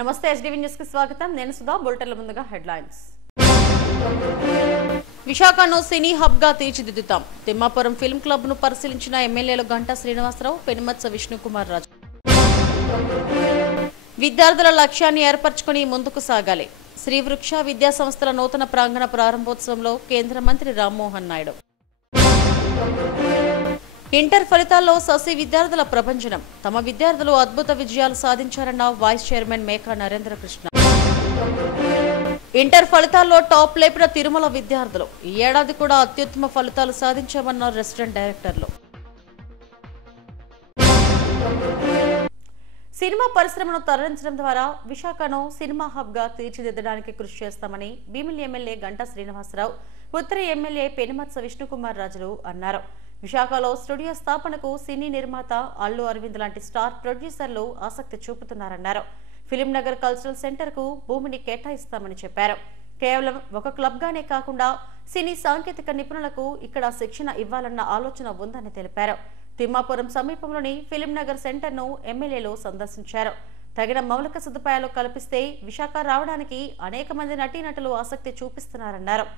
నమస్తే SDV news కి స్వాగతం నేను సుధా బులెటిన్ల ముందుగా హెడ్లైన్స్ విశాఖను సినీ హబ్ గా తీర్చిదిద్దుతాం తిమ్మాపురం ఫిల్మ్ క్లబ్ ను పరిశీలించిన ఎమ్మెల్యేలు గంటా శ్రీనివాసరావు పెనుమత్స విష్ణుకుమార్ రాజు విద్యార్థుల లక్ష్యాన్ని ఏర్పరచుకొని ముందుకు సాగాలి శ్రీ వృక్ష విద్యా సంస్థల నూతన ప్రాంగణ ప్రారంభోత్సవంలో కేంద్ర మంత్రి రామ్మోహన్ నాయుడు ఇంటర్ ఫలితాల్లో ససి విద్యార్థుల ప్రభంజనం తమ విద్యార్థులు అద్భుత విజయాలు సాధించారన్న vice chairman Meka Narendra Krishna inter ఫలితాల్లో టాప్ లేపిన తిరుమల విద్యార్థులు ఈ ఏడాది కూడా అత్యుత్తమ ఫలితాలు సాధించామన్న రెసిడెంట్ డైరెక్టర్లు సినిమా పరిశ్రమను తరలించడం ద్వారా విశాఖను సినిమా హబ్ గా తీర్చిదిద్దడానికి కృషి చేస్తామని భీమిలి ఎమ్మెల్యే గంటా శ్రీనివాసరావు ఉత్తర ఎమ్మెల్యే పెనుమత్స విష్ణుకుమార్ రాజులు అన్నారు. విశాఖలో స్టూడియో స్థాపనకు సినీ నిర్మాత అల్లు అరవింద్ లాంటి స్టార్ ప్రొడ్యూసర్లు ఆసక్తి చూపుతున్నారన్నారు. ఫిలిం నగర్ కల్చరల్ సెంటర్ కు భూమిని కేటాయిస్తామని చెప్పారు. కేవలం ఒక క్లబ్ గానే కాకుండా సినీ సాంకేతిక నిపుణులకు ఇక్కడ శిక్షణ ఇవ్వాలన్న ఆలోచన ఉందని తెలిపారు. తిమ్మాపురం సమీపంలోని ఫిలిం నగర్ సెంటర్ ను ఎమ్మెల్యేలు సందర్శించారు. తగిన మౌలిక సదుపాయాలు కల్పిస్తే విశాఖ రావడానికి అనేక మంది నటీనటులు ఆసక్తి చూపిస్తున్నారన్నారు.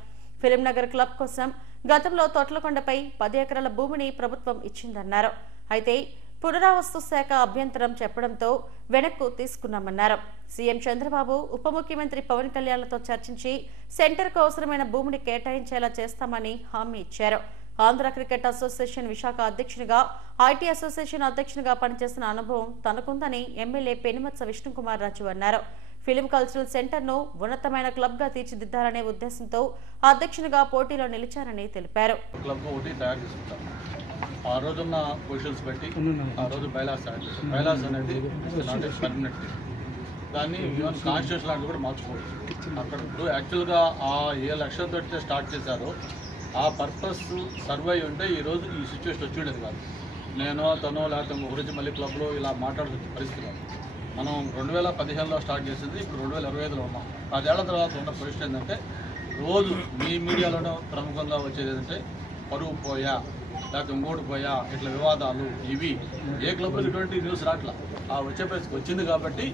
ఫిలిం నగర్ క్లబ్ కోసం గతంలో తొట్లకొండపై 10 ఎకరాల భూమిని ప్రభుత్వం ఇచ్చిందన్నారు. అయితే పునరావాస్తు శాఖ అభ్యంతరం చెప్పడంతో వెనక్కు తీసుకున్నామన్నారు. సీఎం చంద్రబాబు ఉప ముఖ్యమంత్రి పవన్ కళ్యాణ్లతో చర్చించి సెంటర్కు అవసరమైన భూమిని కేటాయించేలా చేస్తామని హామీ ఇచ్చారు. ఆంధ్ర క్రికెట్ అసోసియేషన్ విశాఖ అధ్యక్షునిగా ఐటీ అసోసియేషన్ అధ్యక్షునిగా పనిచేసిన అనుభవం తనకుందని ఎమ్మెల్యే పెనుమత్స విష్ణుకుమార్ రాజు అన్నారు. ఫిలిం కల్చరల్ సెంటర్ ను ఉన్నతమైన క్లబ్ గా తీర్చిదిద్దాలనే ఉద్దేశంతో అధ్యక్షునిగా పోటీలో నిలిచారని తెలిపారు. ఆ రోజున్న పొజిషన్స్ బట్టి ఆ రోజు బైలాస్ అనేది దాన్ని ఈవెన్ కాన్స్టిట్యూషన్ లాంటి కూడా మార్చుకోవచ్చు. అక్కడ ఇప్పుడు యాక్చువల్గా ఆ ఏ లక్ష్యంతో స్టార్ట్ చేశారో ఆ పర్పస్ సర్వై ఉంటే ఈరోజు ఈ సిచ్యువేషన్ వచ్చి ఉండేది కాదు. నేను తనో లేకపోతే గురించి మళ్ళీ క్లబ్లో ఇలా మాట్లాడుతున్న పరిస్థితి కాదు. మనం 2015లో స్టార్ట్ చేసింది ఇప్పుడు 2025లో ఉన్నాం. 10 ఏళ్ల తర్వాత ఉన్న పొజిషన్ ఏంటంటే రోజు మీ మీడియాలోనూ ప్రముఖంగా వచ్చేది ఏంటంటే పరువు పోయా లేకపోతే ఇంకోటి పోయా ఇట్లా వివాదాలు ఇవి ఏ క్లబ్లో ఇటువంటి న్యూస్ రాట్లా ఆ వచ్చే పరిస్థితి వచ్చింది కాబట్టి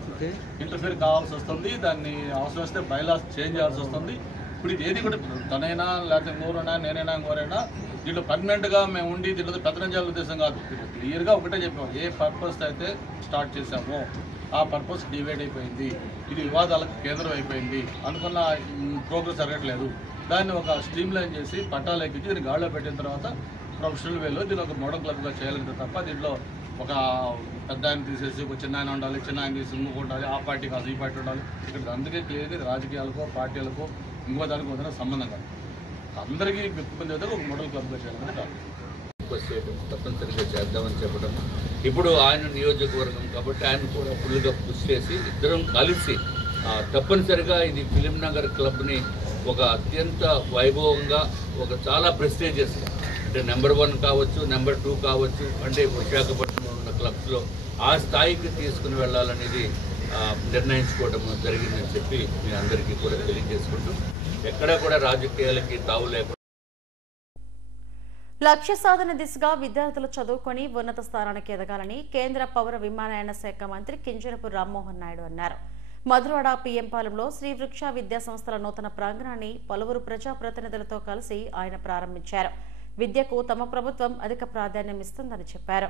ఇంటర్ఫియర్ కావాల్సి వస్తుంది. దాన్ని అవసరం వస్తే బైలాస్ చేంజ్ చేయాల్సి వస్తుంది. ఇప్పుడు ఇది ఏది కూడా తనైనా లేకపోతే ఇంకోరైనా నేనైనా ఇంకోరైనా దీంట్లో పర్మనెంట్గా మేము ఉండి దీంట్లో పెత్తనం చేయాల ఉద్దేశం కాదు. క్లియర్గా ఒకటే చెప్పాము, ఏ పర్పస్ అయితే స్టార్ట్ చేశామో ఆ పర్పస్ డివైడ్ అయిపోయింది. ఇది వివాదాలకు కేంద్రం అయిపోయింది. అనుకున్న ప్రోగ్రెస్ జరగట్లేదు. దాన్ని ఒక స్ట్రీమ్ లైన్ చేసి పట్టాలు ఎక్కించి దీన్ని గాడిలో పెట్టిన తర్వాత ప్రొఫెషనల్ వేలో దీన్ని ఒక మోడల్ క్లబ్గా చేయాలంటే తప్ప దీంట్లో ఒక పెద్ద ఆయన తీసేసి ఒక చిన్న ఆయన ఉండాలి, చిన్న ఆయన తీసి ఇంకొక ఉండాలి, ఆ పార్టీ కాదు ఈ పార్టీ ఉండాలి. ఇక్కడ అందుకే క్లియర్గా రాజకీయాలకో పార్టీలకో ఇంకో దానికి వదిన సంబంధం కాదు. అందరికీ మెప్పుకునే విధంగా ఒక మోడల్ క్లబ్గా చేయాలని కాదు తప్పనిసరిగా చేద్దామని చెప్పడం. ఇప్పుడు ఆయన నియోజకవర్గం కాబట్టి ఆయన కూడా ఫుల్గా పుష్ చేసి ఇద్దరం కలిసి తప్పనిసరిగా ఇది ఫిలిం నగర్ క్లబ్ని ఒక అత్యంత వైభవంగా ఒక చాలా ప్రెస్టేజియస్ అంటే నెంబర్ 1 కావచ్చు, నెంబర్ 2 కావచ్చు, అంటే విశాఖపట్నంలో ఉన్న క్లబ్స్లో ఆ స్థాయికి తీసుకుని వెళ్ళాలనేది నిర్ణయించుకోవడం జరిగిందని చెప్పి మీ అందరికీ కూడా తెలియజేసుకుంటూ ఎక్కడా కూడా రాజకీయాలకి తావు లేకుండా లక్ష్య సాధన దిశగా విద్యార్థులు చదువుకొని ఉన్నత స్థానానికి ఎదగాలని కేంద్ర పౌర విమానయాన శాఖ మంత్రి కింజరపు రామ్మోహన్ నాయుడు అన్నారు. మధురవాడ పిఎంపాలెంలో శ్రీ వృక్ష విద్యా సంస్థల నూతన ప్రాంగణాన్ని పలువురు ప్రజాప్రతినిధులతో కలిసి ఆయన ప్రారంభించారు. విద్యకు తమ ప్రభుత్వం అధిక ప్రాధాన్యం ఇస్తుందని చెప్పారు.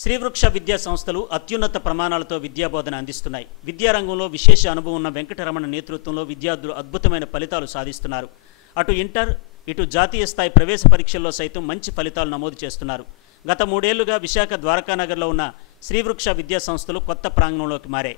శ్రీ వృక్ష విద్యా సంస్థలు అత్యున్నత ప్రమాణాలతో విద్యాబోధన అందిస్తున్నాయి. విద్యారంగంలో విశేష అనుభవం ఉన్న వెంకటరమణ నేతృత్వంలో విద్యార్థులు అద్భుతమైన ఫలితాలు సాధిస్తున్నారు. అటు ఇంటర్ ఇటు జాతీయ స్థాయి ప్రవేశ పరీక్షల్లో సైతం మంచి ఫలితాలు నమోదు చేస్తున్నారు. గత 3 ఏళ్లుగా విశాఖ ద్వారకానగర్లో ఉన్న శ్రీవృక్ష విద్యా సంస్థలు కొత్త ప్రాంగణంలోకి మారాయి.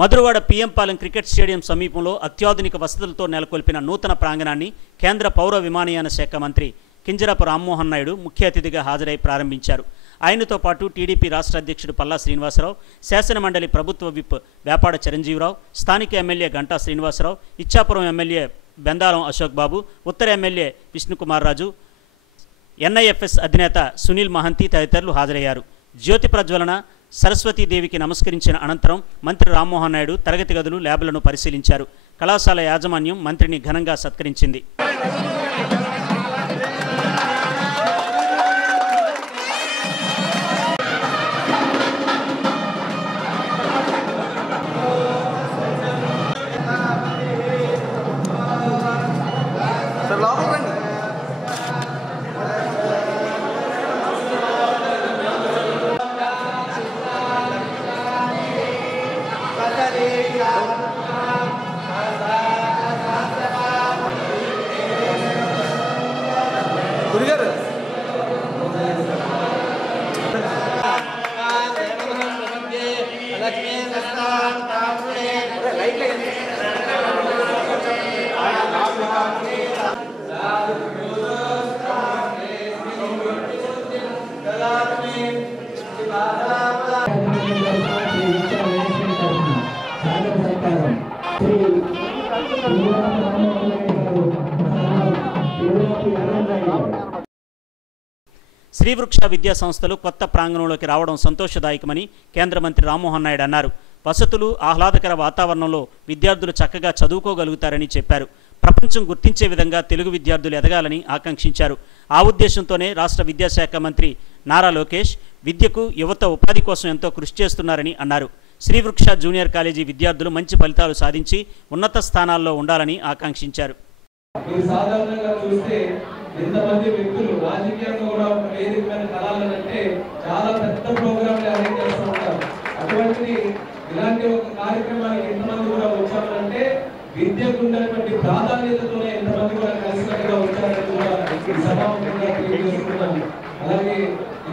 మధురవాడ పిఎంపాలెం క్రికెట్ స్టేడియం సమీపంలో అత్యాధునిక వసతులతో నెలకొల్పిన నూతన ప్రాంగణాన్ని కేంద్ర పౌర విమానయాన శాఖ మంత్రి కింజరపు రామ్మోహన్ నాయుడు ముఖ్య అతిథిగా హాజరై ప్రారంభించారు. ఆయనతో పాటు టీడీపీ రాష్ట్ర అధ్యక్షుడు పల్లా శ్రీనివాసరావు, శాసనమండలి ప్రభుత్వ విప్ వేపాడ చిరంజీవిరావు, స్థానిక ఎమ్మెల్యే గంటా శ్రీనివాసరావు, ఇచ్చాపురం ఎమ్మెల్యే బెందాలం అశోక్ బాబు, ఉత్తర ఎమ్మెల్యే విష్ణుకుమార్ రాజు, ఎన్ఐఎఫ్ఎస్ అధినేత సునీల్ మహంతి తదితరులు హాజరయ్యారు. జ్యోతి ప్రజ్వలన, సరస్వతీదేవికి నమస్కరించిన అనంతరం మంత్రి రామ్మోహన్ నాయుడు తరగతి గదులు, ల్యాబ్లను పరిశీలించారు. కళాశాల యాజమాన్యం మంత్రిని ఘనంగా సత్కరించింది. శ్రీవృక్ష విద్యా సంస్థలు కొత్త ప్రాంగణంలోకి రావడం సంతోషదాయకమని కేంద్ర మంత్రి రామ్మోహన్ నాయుడు అన్నారు. వసతులు, ఆహ్లాదకర వాతావరణంలో విద్యార్థులు చక్కగా చదువుకోగలుగుతారని చెప్పారు. ప్రపంచం గుర్తించే విధంగా తెలుగు విద్యార్థులు ఎదగాలని ఆకాంక్షించారు. ఆ ఉద్దేశంతోనే రాష్ట్ర విద్యాశాఖ మంత్రి నారా లోకేష్ విద్యకు, యువత ఉపాధి కోసం ఎంతో కృషి చేస్తున్నారని అన్నారు. శ్రీవృక్ష జూనియర్ కాలేజీ విద్యార్థులు మంచి ఫలితాలు సాధించి ఉన్నత స్థానాల్లో ఉండాలని ఆకాంక్షించారు. ఎంతమంది వ్యక్తులు రాజకీయంగా కూడా ఒక వేదికమైన కళాలంటే చాలా పెద్ద ప్రోగ్రాంలు అరేంజ్ చేస్తూ ఉంటారు. అటువంటిది ఇలాంటి ఒక కార్యక్రమానికి ఎంతమంది కూడా వచ్చారంటే విద్యకు ఉన్నటువంటి ప్రాధాన్యతతోనే ఎంతమంది కూడా కలిసికట్టుగా వచ్చారని కూడా ఈ సభాముఖంగా తెలియజేస్తున్నాను. అలాగే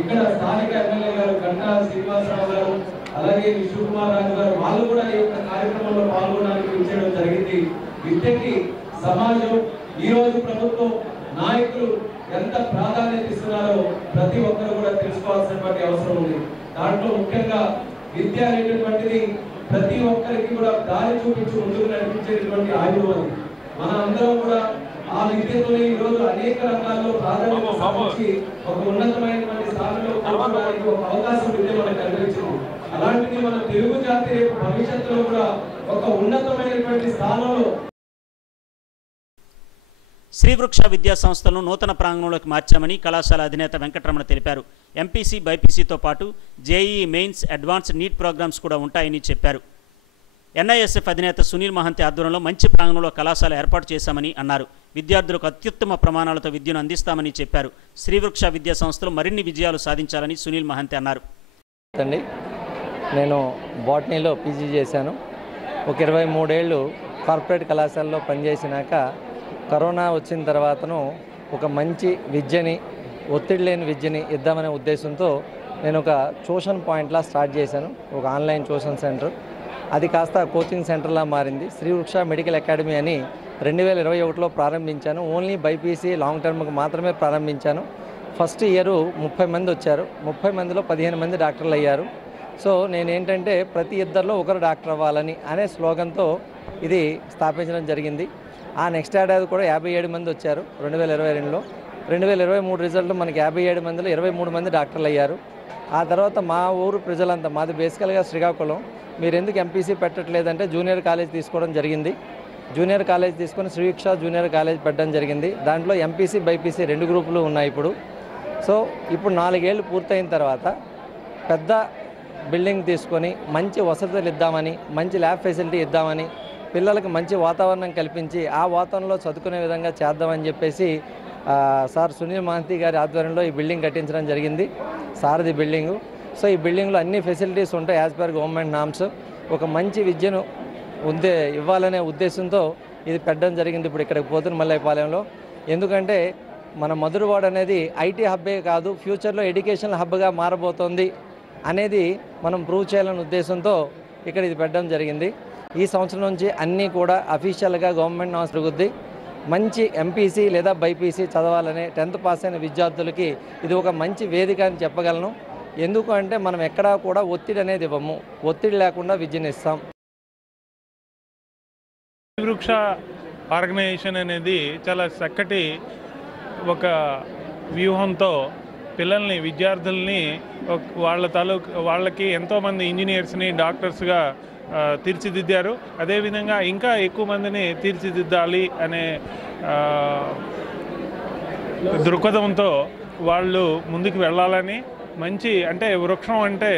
ఇక్కడ స్థానిక ఎమ్మెల్యే గారు గంటా శ్రీనివాసరావు గారు, అలాగే విష్ణుకుమార్ రాజు గారు, వాళ్ళు కూడా ఈ యొక్క కార్యక్రమంలో పాల్గొనడానికి పిలిచడం జరిగింది. విద్యకి సమాజం, ఈ రోజు ప్రభుత్వం, నాయకులు ఎంత ప్రాధాన్యత ఇస్తున్నారో ప్రతి ఒక్కరు కూడా తెలుసుకోవాల్సినటువంటి అవసరం ఉంది. దాంట్లో ముఖ్యంగా విద్య అనేటటువంటిది ప్రతి ఒక్కరికి కూడా దారి చూపించి ముందుకు నడిపించేటటువంటి ఆయుధం అది. మన అందరం కూడా ఆ విద్యతోనే ఈ రోజు అనేక రంగాల్లో ప్రాధాన్యత సాధించి ఒక ఉన్నతమైనటువంటి స్థానంలో కూర్చోడానికి ఒక అవకాశం విద్య మనకు కల్పించింది. అలాంటిది మన తెలుగు జాతి రేపు భవిష్యత్తులో కూడా ఒక ఉన్నతమైనటువంటి స్థానంలో శ్రీవృక్ష విద్యా సంస్థలను నూతన ప్రాంగణంలోకి మార్చామని కళాశాల అధినేత వెంకటరమణ తెలిపారు. ఎంపీసీ, బైపీసీతో పాటు JEE mains, advanced NEET programmes కూడా ఉంటాయని చెప్పారు. ఎన్ఐఎస్ఎఫ్ అధినేత సునీల్ మహంతి ఆధ్వర్యంలో మంచి ప్రాంగణంలో కళాశాల ఏర్పాటు చేశామని అన్నారు. విద్యార్థులకు అత్యుత్తమ ప్రమాణాలతో విద్యను అందిస్తామని చెప్పారు. శ్రీవృక్ష విద్యా సంస్థలు మరిన్ని విజయాలు సాధించాలని సునీల్ మహంతి అన్నారు. నేను బాటనీలో పీజీ చేశాను. ఒక 23 ఏళ్ళు కార్పొరేట్ కళాశాలలో పనిచేసినాక కరోనా వచ్చిన తర్వాతను ఒక మంచి విద్యని, ఒత్తిడి లేని విద్యని ఇద్దామనే ఉద్దేశంతో నేను ఒక ట్యూషన్ పాయింట్లా స్టార్ట్ చేశాను. ఒక ఆన్లైన్ ట్యూషన్ సెంటర్. అది కాస్త కోచింగ్ సెంటర్లా మారింది. శ్రీవృక్ష మెడికల్ అకాడమీ అని 2021లో ప్రారంభించాను. ఓన్లీ బైపీసీ లాంగ్ టర్మ్కి మాత్రమే ప్రారంభించాను. ఫస్ట్ ఇయర్ 30 మంది వచ్చారు. 30 మందిలో 15 మంది డాక్టర్లు అయ్యారు. సో నేనేంటంటే ప్రతి ఇద్దరిలో ఒకరు డాక్టర్ అవ్వాలని అనే స్లోగన్తో ఇది స్థాపించడం జరిగింది. ఆ నెక్స్ట్ ఏడాది కూడా 57 మంది వచ్చారు 2022లో. 2023 రిజల్ట్ మనకి 57 మందిలో 23 మంది డాక్టర్లు అయ్యారు. ఆ తర్వాత మా ఊరు ప్రజలంతా, మాది బేసికల్గా శ్రీకాకుళం, మీరు ఎందుకు ఎంపీసీ పెట్టట్లేదంటే జూనియర్ కాలేజ్ తీసుకోవడం జరిగింది. జూనియర్ కాలేజ్ తీసుకొని శ్రీవృక్ష జూనియర్ కాలేజ్ పెట్టడం జరిగింది. దాంట్లో ఎంపీసీ, బైపీసీ 2 గ్రూపులు ఉన్నాయి ఇప్పుడు. సో ఇప్పుడు 4 ఏళ్ళు పూర్తయిన తర్వాత పెద్ద బిల్డింగ్ తీసుకొని మంచి వసతులు ఇద్దామని, మంచి ల్యాబ్ ఫెసిలిటీ ఇద్దామని, పిల్లలకు మంచి వాతావరణం కల్పించి ఆ వాతావరణంలో చదువుకునే విధంగా చేద్దామని చెప్పేసి సార్ సునీల్ మహంతి గారి ఆధ్వర్యంలో ఈ బిల్డింగ్ కట్టించడం జరిగింది. సారథి బిల్డింగు. సో ఈ బిల్డింగ్లో అన్ని ఫెసిలిటీస్ ఉంటాయి యాజ్ పర్ గవర్నమెంట్ నామ్స్. ఒక మంచి విద్యను ఇవ్వాలనే ఉద్దేశంతో ఇది పెట్టడం జరిగింది ఇప్పుడు ఇక్కడికి పోతున్నమల్లైపాలెంలో. ఎందుకంటే మన మధురవాడ అనేది ఐటీ హబ్బే కాదు, ఫ్యూచర్లో ఎడ్యుకేషనల్ హబ్గా మారబోతోంది అనేది మనం ప్రూవ్ చేయాలనే ఉద్దేశంతో ఇక్కడ ఇది పెట్టడం జరిగింది. ఈ సంవత్సరం నుంచి అన్నీ కూడా అఫీషియల్గా గవర్నమెంట్ నామ్స్ జరుగుద్ది. మంచి ఎంపీసీ లేదా బైపీసీ చదవాలనే 10th పాస్ అయిన విద్యార్థులకి ఇది ఒక మంచి వేదిక అని చెప్పగలను. ఎందుకు అంటే మనం ఎక్కడా కూడా ఒత్తిడి అనేది ఇవ్వము, ఒత్తిడి లేకుండా విద్యను ఇస్తాం. వృక్ష ఆర్గనైజేషన్ అనేది చాలా చక్కటి ఒక వ్యూహంతో పిల్లల్ని, విద్యార్థుల్ని వాళ్ళకి ఎంతోమంది ఇంజనీర్స్ని, డాక్టర్స్గా తీర్చిదిద్దారు. అదేవిధంగా ఇంకా ఎక్కువ మందిని తీర్చిదిద్దాలి అనే దృక్పథంతో వాళ్ళు ముందుకు వెళ్ళాలని, మంచి అంటే వృక్షం అంటే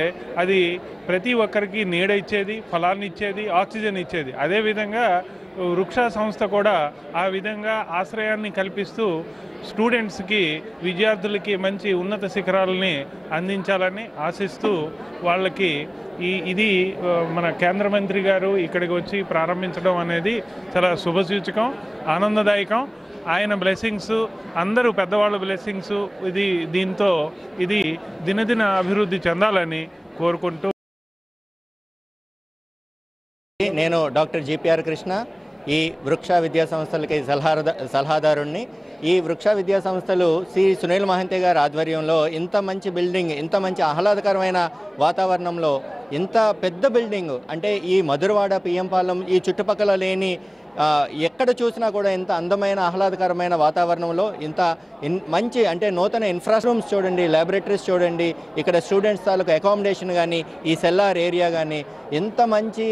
అది ప్రతి ఒక్కరికి నీడ ఇచ్చేది, ఫలాన్ని ఇచ్చేది, ఆక్సిజన్ ఇచ్చేది. అదేవిధంగా వృక్ష సంస్థ కూడా ఆ విధంగా ఆశ్రయాన్ని కల్పిస్తూ స్టూడెంట్స్కి, విద్యార్థులకి మంచి ఉన్నత శిఖరాలని అందించాలని ఆశిస్తూ వాళ్ళకి ఇది మన కేంద్ర మంత్రి గారు ఇక్కడికి వచ్చి ప్రారంభించడం అనేది చాలా శుభసూచకం, ఆనందదాయకం. ఆయన బ్లెస్సింగ్స్, అందరూ పెద్దవాళ్ళ బ్లెస్సింగ్స్ దీంతో ఇది దినదిన అభివృద్ధి చెందాలని కోరుకుంటూ. నేను డాక్టర్ జిపిఆర్ కృష్ణ, ఈ వృక్ష విద్యా సంస్థలకి సలహాదారుణ్ణి. ఈ వృక్ష విద్యా సంస్థలు శ్రీ సునీల్ మహంతే గారి ఆధ్వర్యంలో ఇంత మంచి బిల్డింగ్, ఇంత మంచి ఆహ్లాదకరమైన వాతావరణంలో ఇంత పెద్ద బిల్డింగ్, అంటే ఈ మధురవాడ, పిఎంపాలెం ఈ చుట్టుపక్కల లేని ఎక్కడ చూసినా కూడా ఇంత అందమైన ఆహ్లాదకరమైన వాతావరణంలో ఇంత మంచి అంటే నూతన ఇన్ఫ్రాస్ట్రక్చర్స్ చూడండి, ల్యాబొరేటరీస్ చూడండి, ఇక్కడ స్టూడెంట్స్ తాలూకు అకామిడేషన్ కానీ, ఈ సెల్లార్ ఏరియా కానీ ఎంత మంచి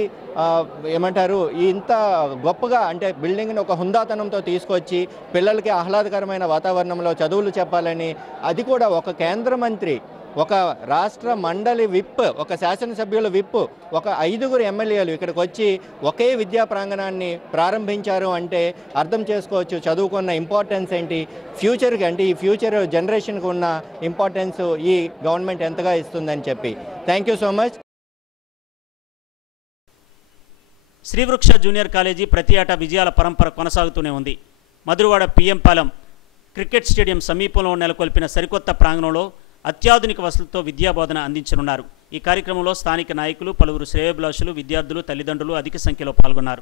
ఏమంటారు ఇంత గొప్పగా అంటే బిల్డింగ్ని ఒక హుందాతనంతో తీసుకొచ్చి పిల్లలకి ఆహ్లాదకరమైన వాతావరణంలో చదువులు చెప్పాలని, అది కూడా ఒక కేంద్ర మంత్రి, ఒక రాష్ట్ర మండలి విప్, ఒక శాసనసభ్యుల విప్, ఒక 5 ఎమ్మెల్యేలు ఇక్కడికి వచ్చి ఒకే విద్యా ప్రాంగణాన్ని ప్రారంభించారు అంటే అర్థం చేసుకోవచ్చు చదువుకున్న ఇంపార్టెన్స్ ఏంటి, ఫ్యూచర్కి అంటే ఈ ఫ్యూచర్ జనరేషన్కి ఉన్న ఇంపార్టెన్స్ ఈ గవర్నమెంట్ ఎంతగా ఇస్తుందని చెప్పి. Thank you so much. Srivriksha junior college ప్రతి ఏటా విజయాల పరంపర కొనసాగుతూనే ఉంది. మధురవాడ పిఎంపాలెం క్రికెట్ స్టేడియం సమీపంలో నెలకొల్పిన సరికొత్త ప్రాంగణంలో అత్యాధునిక వసతులతో విద్యాబోధన అందించనున్నారు. ఈ కార్యక్రమంలో స్థానిక నాయకులు, పలువురు శ్రేయోభిలాషులు, విద్యార్థులు, తల్లిదండ్రులు అధిక సంఖ్యలో పాల్గొన్నారు.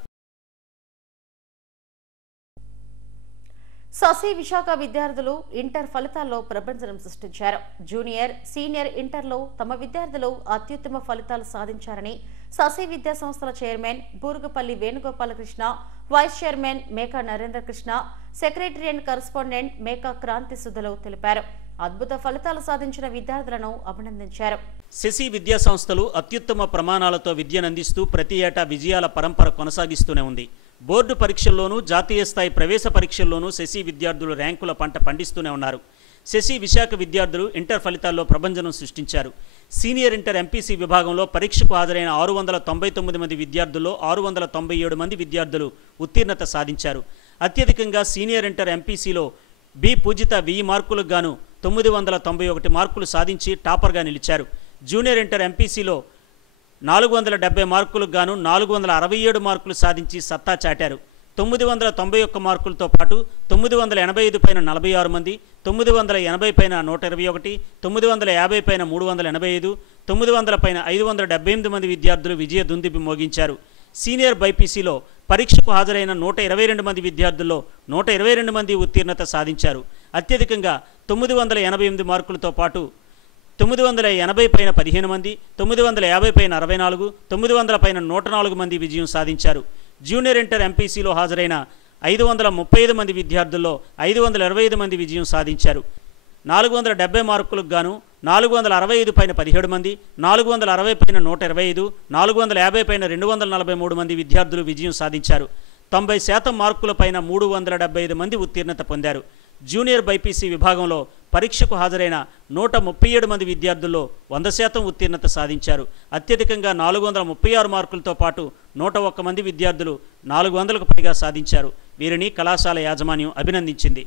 ససి విశాఖ విద్యార్థులు ఇంటర్ ఫలితాల్లో ప్రపంచం సృష్టించారు. జూనియర్, సీనియర్ ఇంటర్లో తమ విద్యార్థులు అత్యుత్తమ ఫలితాలు సాధించారని ససి విద్యా సంస్థల chairman Burugupalli Venugopalakrishna, vice chairman Meka Narendra Krishna, secretary and correspondent Meka Kranthi సుధలో తెలిపారు. అద్భుత ఫలితాలు సాధించిన విద్యార్థులను అభినందించారు. శశి విద్యా సంస్థలు అత్యుత్తమ ప్రమాణాలతో విద్యనందిస్తూ ప్రతి ఏటా విజయాల పరంపర కొనసాగిస్తూనే ఉంది. బోర్డు పరీక్షల్లోనూ, జాతీయ స్థాయి ప్రవేశ పరీక్షల్లోనూ శశి విద్యార్థులు ర్యాంకుల పంట పండిస్తూనే ఉన్నారు. శశి విశాఖ విద్యార్థులు ఇంటర్ ఫలితాల్లో ప్రభంజనం సృష్టించారు. సీనియర్ ఇంటర్ ఎంపీసీ విభాగంలో పరీక్షకు హాజరైన 699 మంది విద్యార్థుల్లో 697 మంది విద్యార్థులు ఉత్తీర్ణత సాధించారు. అత్యధికంగా సీనియర్ ఇంటర్ ఎంపీసీలో బి పూజిత 1000 మార్కులకు గాను 991 మార్కులు సాధించి టాపర్గా నిలిచారు. జూనియర్ ఇంటర్ ఎంపీసీలో 470 మార్కులకు గాను 467 మార్కులు సాధించి సత్తా చాటారు. 991 మార్కులతో పాటు 985 పైన 46 మంది, 980 పైన 121, 950 పైన 385, 900 పైన 578 మంది విద్యార్థులు విజయ దుందుబి మోగించారు. సీనియర్ బైపీసీలో పరీక్షకు హాజరైన 122 మంది విద్యార్థుల్లో 122 మంది ఉత్తీర్ణత సాధించారు. అత్యధికంగా 988 మార్కులతో పాటు 980 పైన 15 మంది, 950 పైన 64, 900 పైన 104 మంది విజయం సాధించారు. జూనియర్ ఇంటర్ ఎంపీసీలో హాజరైన 535 మంది విద్యార్థుల్లో 525 మంది విజయం సాధించారు. 470 మార్కులకు గాను 465 పైన 17 మంది, 460 పైన 125, 450 పైన 243 మంది విద్యార్థులు విజయం సాధించారు. 90% మార్కుల పైన 375 మంది ఉత్తీర్ణత పొందారు. జూనియర్ బైపీసీ విభాగంలో పరీక్షకు హాజరైన 137 మంది విద్యార్థుల్లో 100% ఉత్తీర్ణత సాధించారు. అత్యధికంగా 436 మార్కులతో పాటు 101 మంది విద్యార్థులు 400కు పైగా సాధించారు. వీరిని కళాశాల యాజమాన్యం అభినందించింది.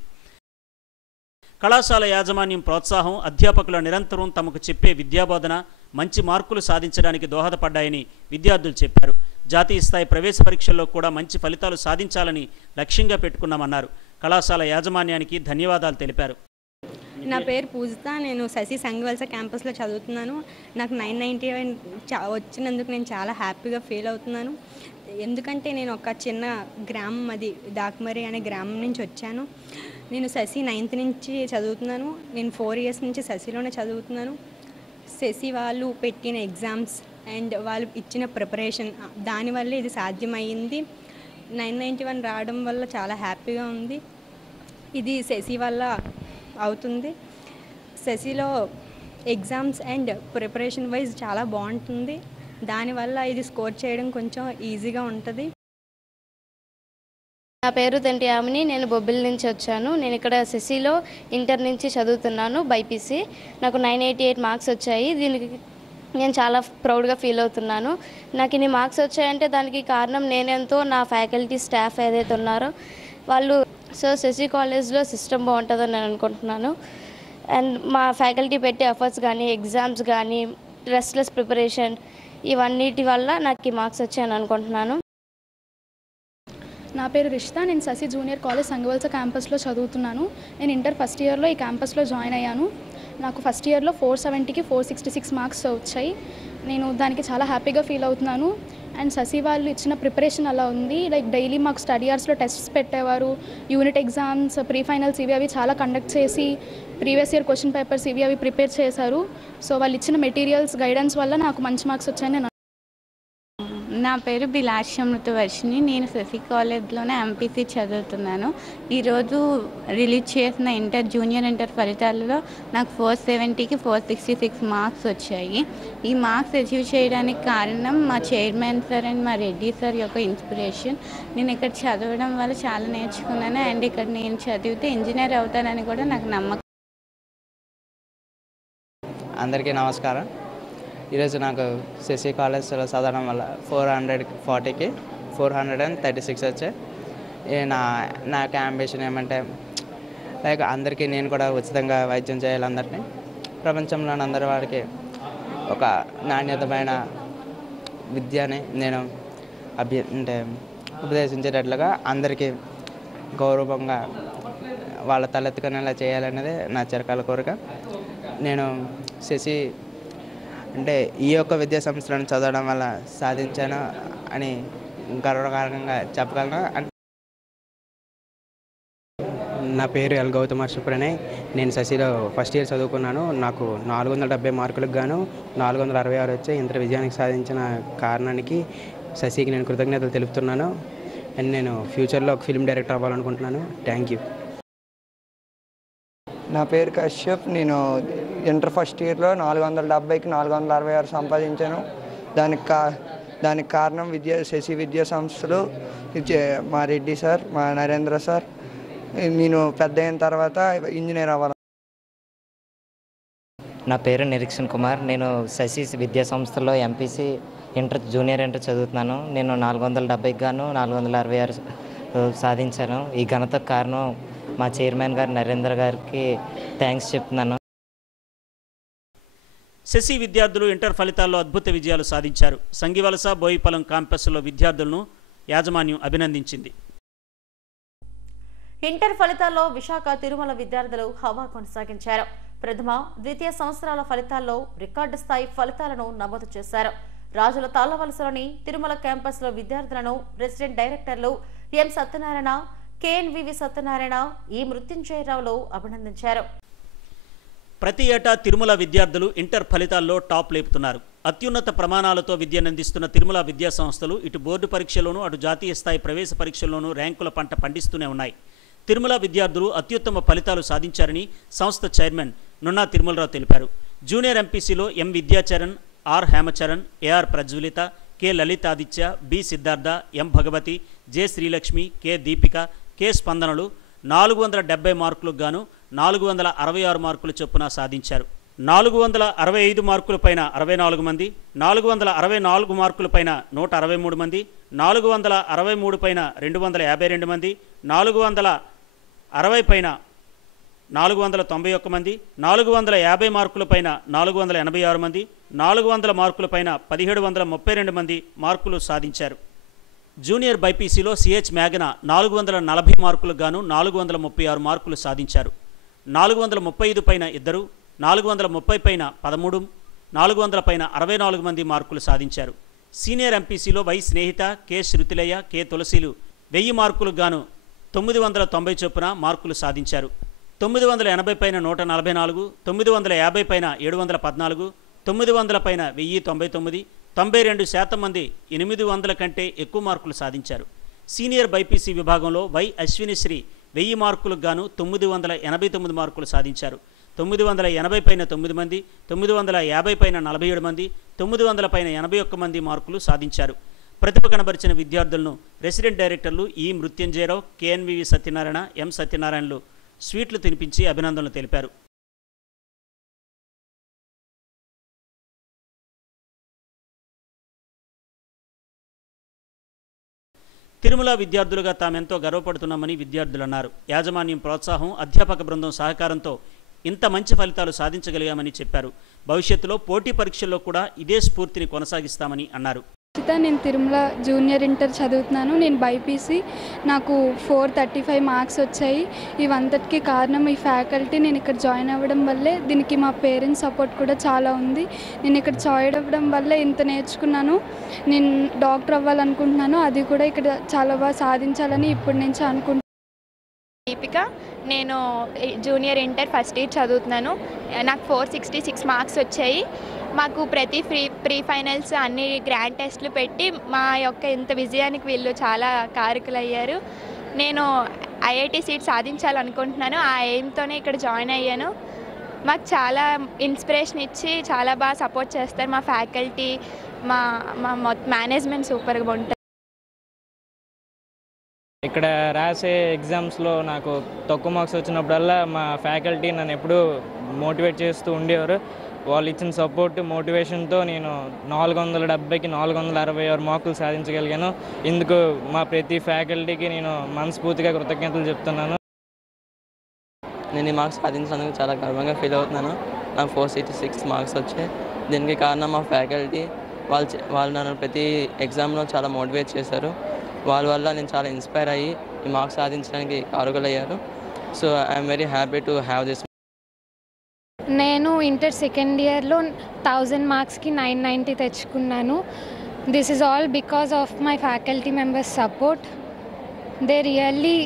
కళాశాల యాజమాన్యం ప్రోత్సాహం, అధ్యాపకుల నిరంతరం తమకు చెప్పే విద్యాబోధన మంచి మార్కులు సాధించడానికి దోహదపడ్డాయని విద్యార్థులు చెప్పారు. జాతీయ స్థాయి ప్రవేశ పరీక్షల్లో కూడా మంచి ఫలితాలు సాధించాలని లక్ష్యంగా పెట్టుకున్నామన్నారు. కళాశాల యాజమాన్యానికి ధన్యవాదాలు తెలిపారు. నా పేరు పూజిత, నేను శశి సంఘవలస క్యాంపస్లో చదువుతున్నాను. నాకు 991 వచ్చినందుకు నేను చాలా హ్యాపీగా ఫీల్ అవుతున్నాను. ఎందుకంటే నేను ఒక చిన్న గ్రామం, అది దాకమరి అనే గ్రామం నుంచి వచ్చాను. నేను శశి 9th నుంచి చదువుతున్నాను. నేను 4 years నుంచి శశిలోనే చదువుతున్నాను. శశి వాళ్ళు పెట్టిన ఎగ్జామ్స్ అండ్ వాళ్ళు ఇచ్చిన ప్రిపరేషన్, దానివల్ల ఇది సాధ్యమైంది. 991 రావడం వల్ల చాలా హ్యాపీగా ఉంది. ఇది శశి వల్ల అవుతుంది. శశిలో ఎగ్జామ్స్ అండ్ ప్రిపరేషన్ వైజ్ చాలా బాగుంటుంది. దానివల్ల ఇది స్కోర్ చేయడం కొంచెం ఈజీగా ఉంటుంది. నా పేరు తెంటి యామిని, నేను బొబ్బిలి నుంచి వచ్చాను. నేను ఇక్కడ శశిలో ఇంటర్ నుంచి చదువుతున్నాను, బైపీసీ. నాకు 988 మార్క్స్ వచ్చాయి. దీనికి నేను చాలా ప్రౌడ్గా ఫీల్ అవుతున్నాను. నాకు ఇన్ని మార్క్స్ వచ్చాయంటే దానికి కారణం నేనెంతో, నా ఫ్యాకల్టీ స్టాఫ్ ఏదైతే ఉన్నారో వాళ్ళు. సో శశి కాలేజ్లో సిస్టమ్ బాగుంటుందని నేను అనుకుంటున్నాను. అండ్ మా ఫ్యాకల్టీ పెట్టే ఎఫర్ట్స్ కానీ, ఎగ్జామ్స్ కానీ, రెస్ట్లెస్ ప్రిపరేషన్, ఇవన్నిటి వల్ల నాకు ఈ మార్క్స్ వచ్చాయని అనుకుంటున్నాను. నా పేరు రిషిత. నేను శశి జూనియర్ కాలేజ్ సంగవల్స క్యాంపస్లో చదువుతున్నాను. నేను ఇంటర్ ఫస్ట్ ఇయర్లో ఈ క్యాంపస్లో జాయిన్ అయ్యాను. నాకు ఫస్ట్ ఇయర్లో 470కి 466 మార్క్స్ వచ్చాయి. నేను దానికి చాలా హ్యాపీగా ఫీల్ అవుతున్నాను. అండ్ శశి వాళ్ళు ఇచ్చిన ప్రిపరేషన్ అలా ఉంది. లైక్ డైలీ మాకు స్టడీ అవర్స్లో టెస్ట్స్ పెట్టేవారు. యూనిట్ ఎగ్జామ్స్, ప్రీ ఫైనల్స్ అవి చాలా కండక్ట్ చేసి ప్రీవియస్ ఇయర్ క్వశ్చన్ పేపర్స్ అవి ప్రిపేర్ చేశారు. సో వాళ్ళు ఇచ్చిన మెటీరియల్స్ గైడెన్స్ వల్ల నాకు మంచి మార్క్స్ వచ్చాయని నా పేరు బిలాషమృతవర్షిని. నేను శశి కాలేజ్లోనే ఎంపీసీ చదువుతున్నాను. ఈరోజు రిలీజ్ చేసిన జూనియర్ ఇంటర్ ఫలితాలలో నాకు 470కి 466 మార్క్స్ వచ్చాయి. ఈ మార్క్స్ అచీవ్ చేయడానికి కారణం మా చైర్మన్ సార్ అండ్ మా రెడ్డి సార్ యొక్క ఇన్స్పిరేషన్. నేను ఇక్కడ చదవడం వల్ల చాలా నేర్చుకున్నాను. అండ్ ఇక్కడ నేను చదివితే ఇంజనీర్ అవుతానని కూడా నాకు నమ్మకం. అందరికీ నమస్కారం. ఈరోజు నాకు శశి కాలేజ్లో చదవడం వల్ల 440కి 436 వచ్చాయి. నాకు అంబిషన్ ఏమంటే లైక్ అందరికీ నేను కూడా ఉచితంగా వైద్యం చేయాలి. అందరినీ ప్రపంచంలోని అందరి వారికి ఒక నాణ్యతమైన విద్యని నేను ఉపదేశించేటట్లుగా అందరికీ గౌరవంగా వాళ్ళ తలెత్తుకునేలా చేయాలనేది నా చిరకాల కోరిక. నేను శశి అంటే ఈ యొక్క విద్యా సంస్థలను చదవడం వల్ల సాధించాను అని గర్వకారణంగా చెప్పగలను. నా పేరు ఎల్ గౌతమ్ ప్రణయ్. నేను శశిలో ఫస్ట్ ఇయర్ చదువుకున్నాను. నాకు 470 మార్కులకు గాను 466 వచ్చాయి. ఇంత విజయానికి సాధించిన కారణానికి శశికి నేను కృతజ్ఞతలు తెలుపుతున్నాను. అండ్ నేను ఫ్యూచర్లో ఒక ఫిల్మ్ డైరెక్టర్ అవ్వాలనుకుంటున్నాను. Thank you. నా పేరు కశ్యప్. నేను ఇంటర్ ఫస్ట్ ఇయర్లో 470కి 466 సంపాదించాను. దానికి కారణం శశి విద్యా సంస్థలు, మా రెడ్డి సార్, మా నరేంద్ర సార్. నేను పెద్ద అయిన తర్వాత ఇంజనీర్ అవ్వాలి. నా పేరు నిరీక్షణ్ కుమార్. నేను శశి విద్యా సంస్థలో ఎంపీసీ జూనియర్ ఇంటర్ చదువుతున్నాను. నేను 470కి గాను 466 సాధించాను. ఈ ఘనతకు కారణం మా చైర్మన్ గారు నరేంద్ర గారికి థ్యాంక్స్ చెప్తున్నాను. శశి విద్యార్థులు ఇంటర్ ఫలితాల్లో అద్భుత విజయాలు సాధించారు. సంగివలస, బోయిపలం క్యాంపస్లో విద్యార్థులను యాజమాన్యం అభినందించింది. ఇంటర్ ఫలితాల్లో విశాఖ, తిరుమల విద్యార్థులు హవా కొనసాగించారు. ప్రథమ, ద్వితీయ సంవత్సరాల ఫలితాల్లో రికార్డు స్థాయి ఫలితాలను నమోదు చేశారు. రాజుల తాళ్లవలసలోని తిరుమల క్యాంపస్లో విద్యార్థులను రెసిడెంట్ డైరెక్టర్లు ఎం సత్యనారాయణ, కేఎన్వివి సత్యనారాయణ, ఈ మృత్యుంజయరావులు అభినందించారు. ప్రతి ఏటా తిరుమల విద్యార్థులు ఇంటర్ ఫలితాల్లో టాప్ లేపుతున్నారు. అత్యున్నత ప్రమాణాలతో విద్యనందిస్తున్న తిరుమల విద్యా సంస్థలు ఇటు బోర్డు పరీక్షలోనూ అటు జాతీయ స్థాయి ప్రవేశ పరీక్షల్లోనూ ర్యాంకుల పంట పండిస్తూనే ఉన్నాయి. తిరుమల విద్యార్థులు అత్యుత్తమ ఫలితాలు సాధించారని సంస్థ చైర్మన్ నున్నా తిరుమలరావు తెలిపారు. జూనియర్ ఎంపీసీలో M Vidyacharan, R Hemacharan, AR Prajwalitha, K Lalithaditya, B Siddhartha, M Bhagavathi, J Srilakshmi, K Deepika, K స్పందనలు 470 మార్కులకు గాను 466 మార్కులు చొప్పున సాధించారు. 465 మార్కులపైన 64 మంది, 464 మార్కులపైన 163 మంది, 463 పైన 252 మంది, 460 పైన 491 మంది, 450 మార్కులపైన 486 మంది, 400 మార్కులపైన 1732 మంది మార్కులు సాధించారు. జూనియర్ బైపీసీలో సిహెచ్ మేఘన 440 మార్కులకు గాను 436 మార్కులు సాధించారు. 435 పైన 2, 430 పైన 13, 400 పైన 64 మంది మార్కులు సాధించారు. సీనియర్ ఎంపీసీలో Y Snehitha, K Shrutilayya, K తులసిలు 1000 మార్కులకు గాను 990 చొప్పున మార్కులు సాధించారు. 980 పైన 144, 950 పైన 714, 900 పైన 1099, 92% మంది 800 కంటే ఎక్కువ మార్కులు సాధించారు. సీనియర్ బైపీసీ విభాగంలో వై అశ్వినిశ్రీ 1000 మార్కులకు గాను 989 మార్కులు సాధించారు. 980 పైన 9 మంది, 950 పైన 47 మంది, 900 పైన 81 మంది మార్కులు సాధించారు. ప్రతిభ కనబరిచిన విద్యార్థులను రెసిడెంట్ డైరెక్టర్లు ఈ మృత్యుంజయరావు, కేఎన్వివి సత్యనారాయణ, ఎం సత్యనారాయణలు స్వీట్లు తినిపించి అభినందనలు తెలిపారు. తిరుమల విద్యార్థులుగా తామెంతో గర్వపడుతున్నామని విద్యార్థులు అన్నారు. యాజమాన్యం ప్రోత్సాహం, అధ్యాపక బృందం సహకారంతో ఇంత మంచి ఫలితాలు సాధించగలిగామని చెప్పారు. భవిష్యత్తులో పోటీ పరీక్షల్లో కూడా ఇదే స్ఫూర్తిని కొనసాగిస్తామని అన్నారు. నేను తిరుమల జూనియర్ ఇంటర్ చదువుతున్నాను. నేను బైపీసీ. నాకు 435 మార్క్స్ వచ్చాయి. ఇవంతటికి కారణం ఈ ఫ్యాకల్టీ. నేను ఇక్కడ జాయిన్ అవ్వడం వల్లే. దీనికి మా పేరెంట్స్ సపోర్ట్ కూడా చాలా ఉంది. నేను ఇక్కడ జాయిన్ అవ్వడం వల్లే ఇంత నేర్చుకున్నాను. నేను డాక్టర్ అవ్వాలనుకుంటున్నాను. అది కూడా ఇక్కడ చాలా బాగా సాధించాలని ఇప్పటి నుంచి అనుకుంటున్నాను. దీపిక, నేను జూనియర్ ఇంటర్ ఫస్ట్ ఇయర్ చదువుతున్నాను. నాకు 466 మార్క్స్ వచ్చాయి. మాకు ప్రతి ప్రీ ఫైనల్స్ అన్ని గ్రాండ్ టెస్ట్లు పెట్టి మా యొక్క ఇంత విజయానికి వీళ్ళు చాలా కారకులయ్యారు. నేను ఐఐటి సీట్ సాధించాలనుకుంటున్నాను. ఆ ఎయిమ్తోనే ఇక్కడ జాయిన్ అయ్యాను. మాకు చాలా ఇన్స్పిరేషన్ ఇచ్చి చాలా బాగా సపోర్ట్ చేస్తారు మా ఫ్యాకల్టీ. మా మేనేజ్మెంట్ సూపర్గా ఉంటుంది. ఇక్కడ రాసే ఎగ్జామ్స్లో నాకు తక్కువ మార్క్స్ వచ్చినప్పుడల్లా మా ఫ్యాకల్టీ నన్ను ఎప్పుడూ మోటివేట్ చేస్తూ ఉండేవారు. వాళ్ళు ఇచ్చిన సపోర్ట్ మోటివేషన్తో నేను 470కి 466 మార్కులు సాధించగలిగాను. ఇందుకు మా ప్రతి ఫ్యాకల్టీకి నేను మనస్ఫూర్తిగా కృతజ్ఞతలు చెప్తున్నాను. నేను ఈ మార్క్స్ సాధించినందుకు చాలా గర్వంగా ఫీల్ అవుతున్నాను. నాకు 466 మార్క్స్ వచ్చాయి. దీనికి కారణం మా ఫ్యాకల్టీ. వాళ్ళు నన్ను ప్రతి ఎగ్జామ్లో చాలా మోటివేట్ చేశారు. వాళ్ళ వల్ల నేను చాలా ఇన్స్పైర్ అయ్యి ఈ మార్క్స్ సాధించడానికి కారకులయ్యారు. So I'm very happy to have this. నేను ఇంటర్ సెకండ్ ఇయర్లో 1000 మార్క్స్కి 990 తెచ్చుకున్నాను. This is all because of my faculty members support. They really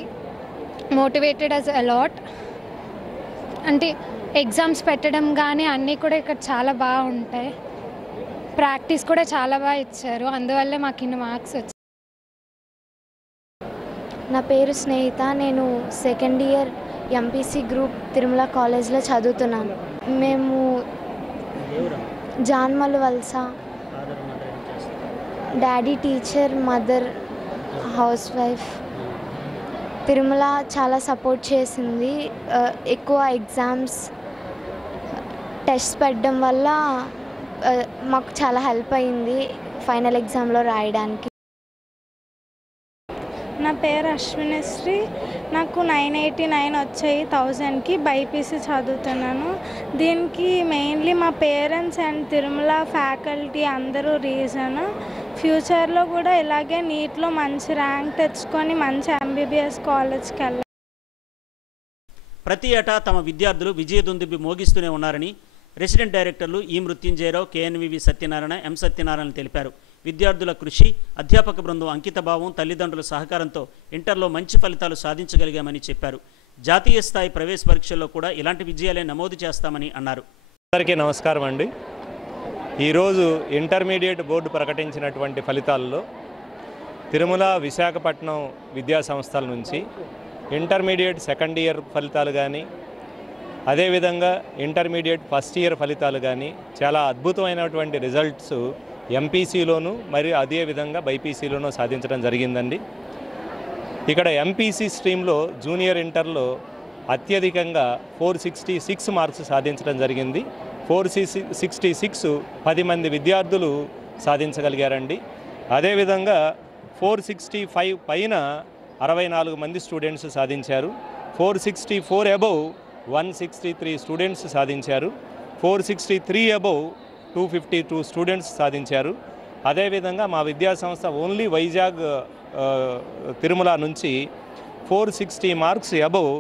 motivated us a lot. అంటే ఎగ్జామ్స్ పెట్టడం కానీ అన్నీ కూడా ఇక్కడ చాలా బాగుంటాయి. ప్రాక్టీస్ కూడా చాలా బాగా ఇచ్చారు. అందువల్లే మాకు ఇన్ని మార్క్స్ వచ్చాయి. నా పేరు స్నేహిత. నేను second year MPC group Tirumala కాలేజ్లో చదువుతున్నాను. మేము జాన్మల్ వలస. Daddy teacher, mother house wife. Tirumala చాలా సపోర్ట్ చేసింది. ఎక్కువ ఎగ్జామ్స్ టెస్ట్ పెట్టడం వల్ల మాకు చాలా హెల్ప్ అయింది ఫైనల్ ఎగ్జామ్లో రాయడానికి. నా పేరు అశ్వినశ్రీ. నాకు 989 వచ్చాయి 1000కి. బైపీసీ చదువుతున్నాను. దీనికి మెయిన్లీ మా పేరెంట్స్ అండ్ తిరుమల ఫ్యాకల్టీ అందరూ రీజన్. ఫ్యూచర్లో కూడా ఇలాగే నీట్లో మంచి ర్యాంక్ తెచ్చుకొని మంచి ఎంబీబీఎస్ కాలేజ్కి వెళ్ళాలి. ప్రతి ఏటా తమ విద్యార్థులు విజయదుందుబి మోగిస్తూనే ఉన్నారని రెసిడెంట్ డైరెక్టర్లు ఈ మృత్యుంజయరావు, కేఎన్వివి సత్యనారాయణ, ఎం సత్యనారాయణ తెలిపారు. విద్యార్థుల కృషి, అధ్యాపక బృందం అంకితభావం, తల్లిదండ్రుల సహకారంతో ఇంటర్లో మంచి ఫలితాలు సాధించగలిగామని చెప్పారు. జాతీయ స్థాయి ప్రవేశ పరీక్షల్లో కూడా ఇలాంటి విజయాలే నమోదు చేస్తామని అన్నారు. అందరికీ నమస్కారం అండి. ఈరోజు ఇంటర్మీడియట్ బోర్డు ప్రకటించినటువంటి ఫలితాల్లో తిరుమల, విశాఖపట్నం విద్యా సంస్థల నుంచి ఇంటర్మీడియట్ సెకండ్ ఇయర్ ఫలితాలు కానీ, అదేవిధంగా ఇంటర్మీడియట్ ఫస్ట్ ఇయర్ ఫలితాలు కానీ చాలా అద్భుతమైనటువంటి రిజల్ట్స్ ఎంపీసీలోను మరియు అదేవిధంగా బైపీసీలోనూ సాధించడం జరిగిందండి. ఇక్కడ ఎంపీసీ స్ట్రీమ్లో జూనియర్ ఇంటర్లో అత్యధికంగా 466 మార్క్స్ సాధించడం జరిగింది. 466 10 మంది విద్యార్థులు సాధించగలిగారండి. అదేవిధంగా 465 పైన 64 మంది స్టూడెంట్స్ సాధించారు. 464 అబవ్ 163 స్టూడెంట్స్ సాధించారు. 463 అబవ్ 252 స్టూడెంట్స్ సాధించారు. అదేవిధంగా మా విద్యా సంస్థ ఓన్లీ వైజాగ్ తిరుమల నుంచి 460 మార్క్స్ అబవ్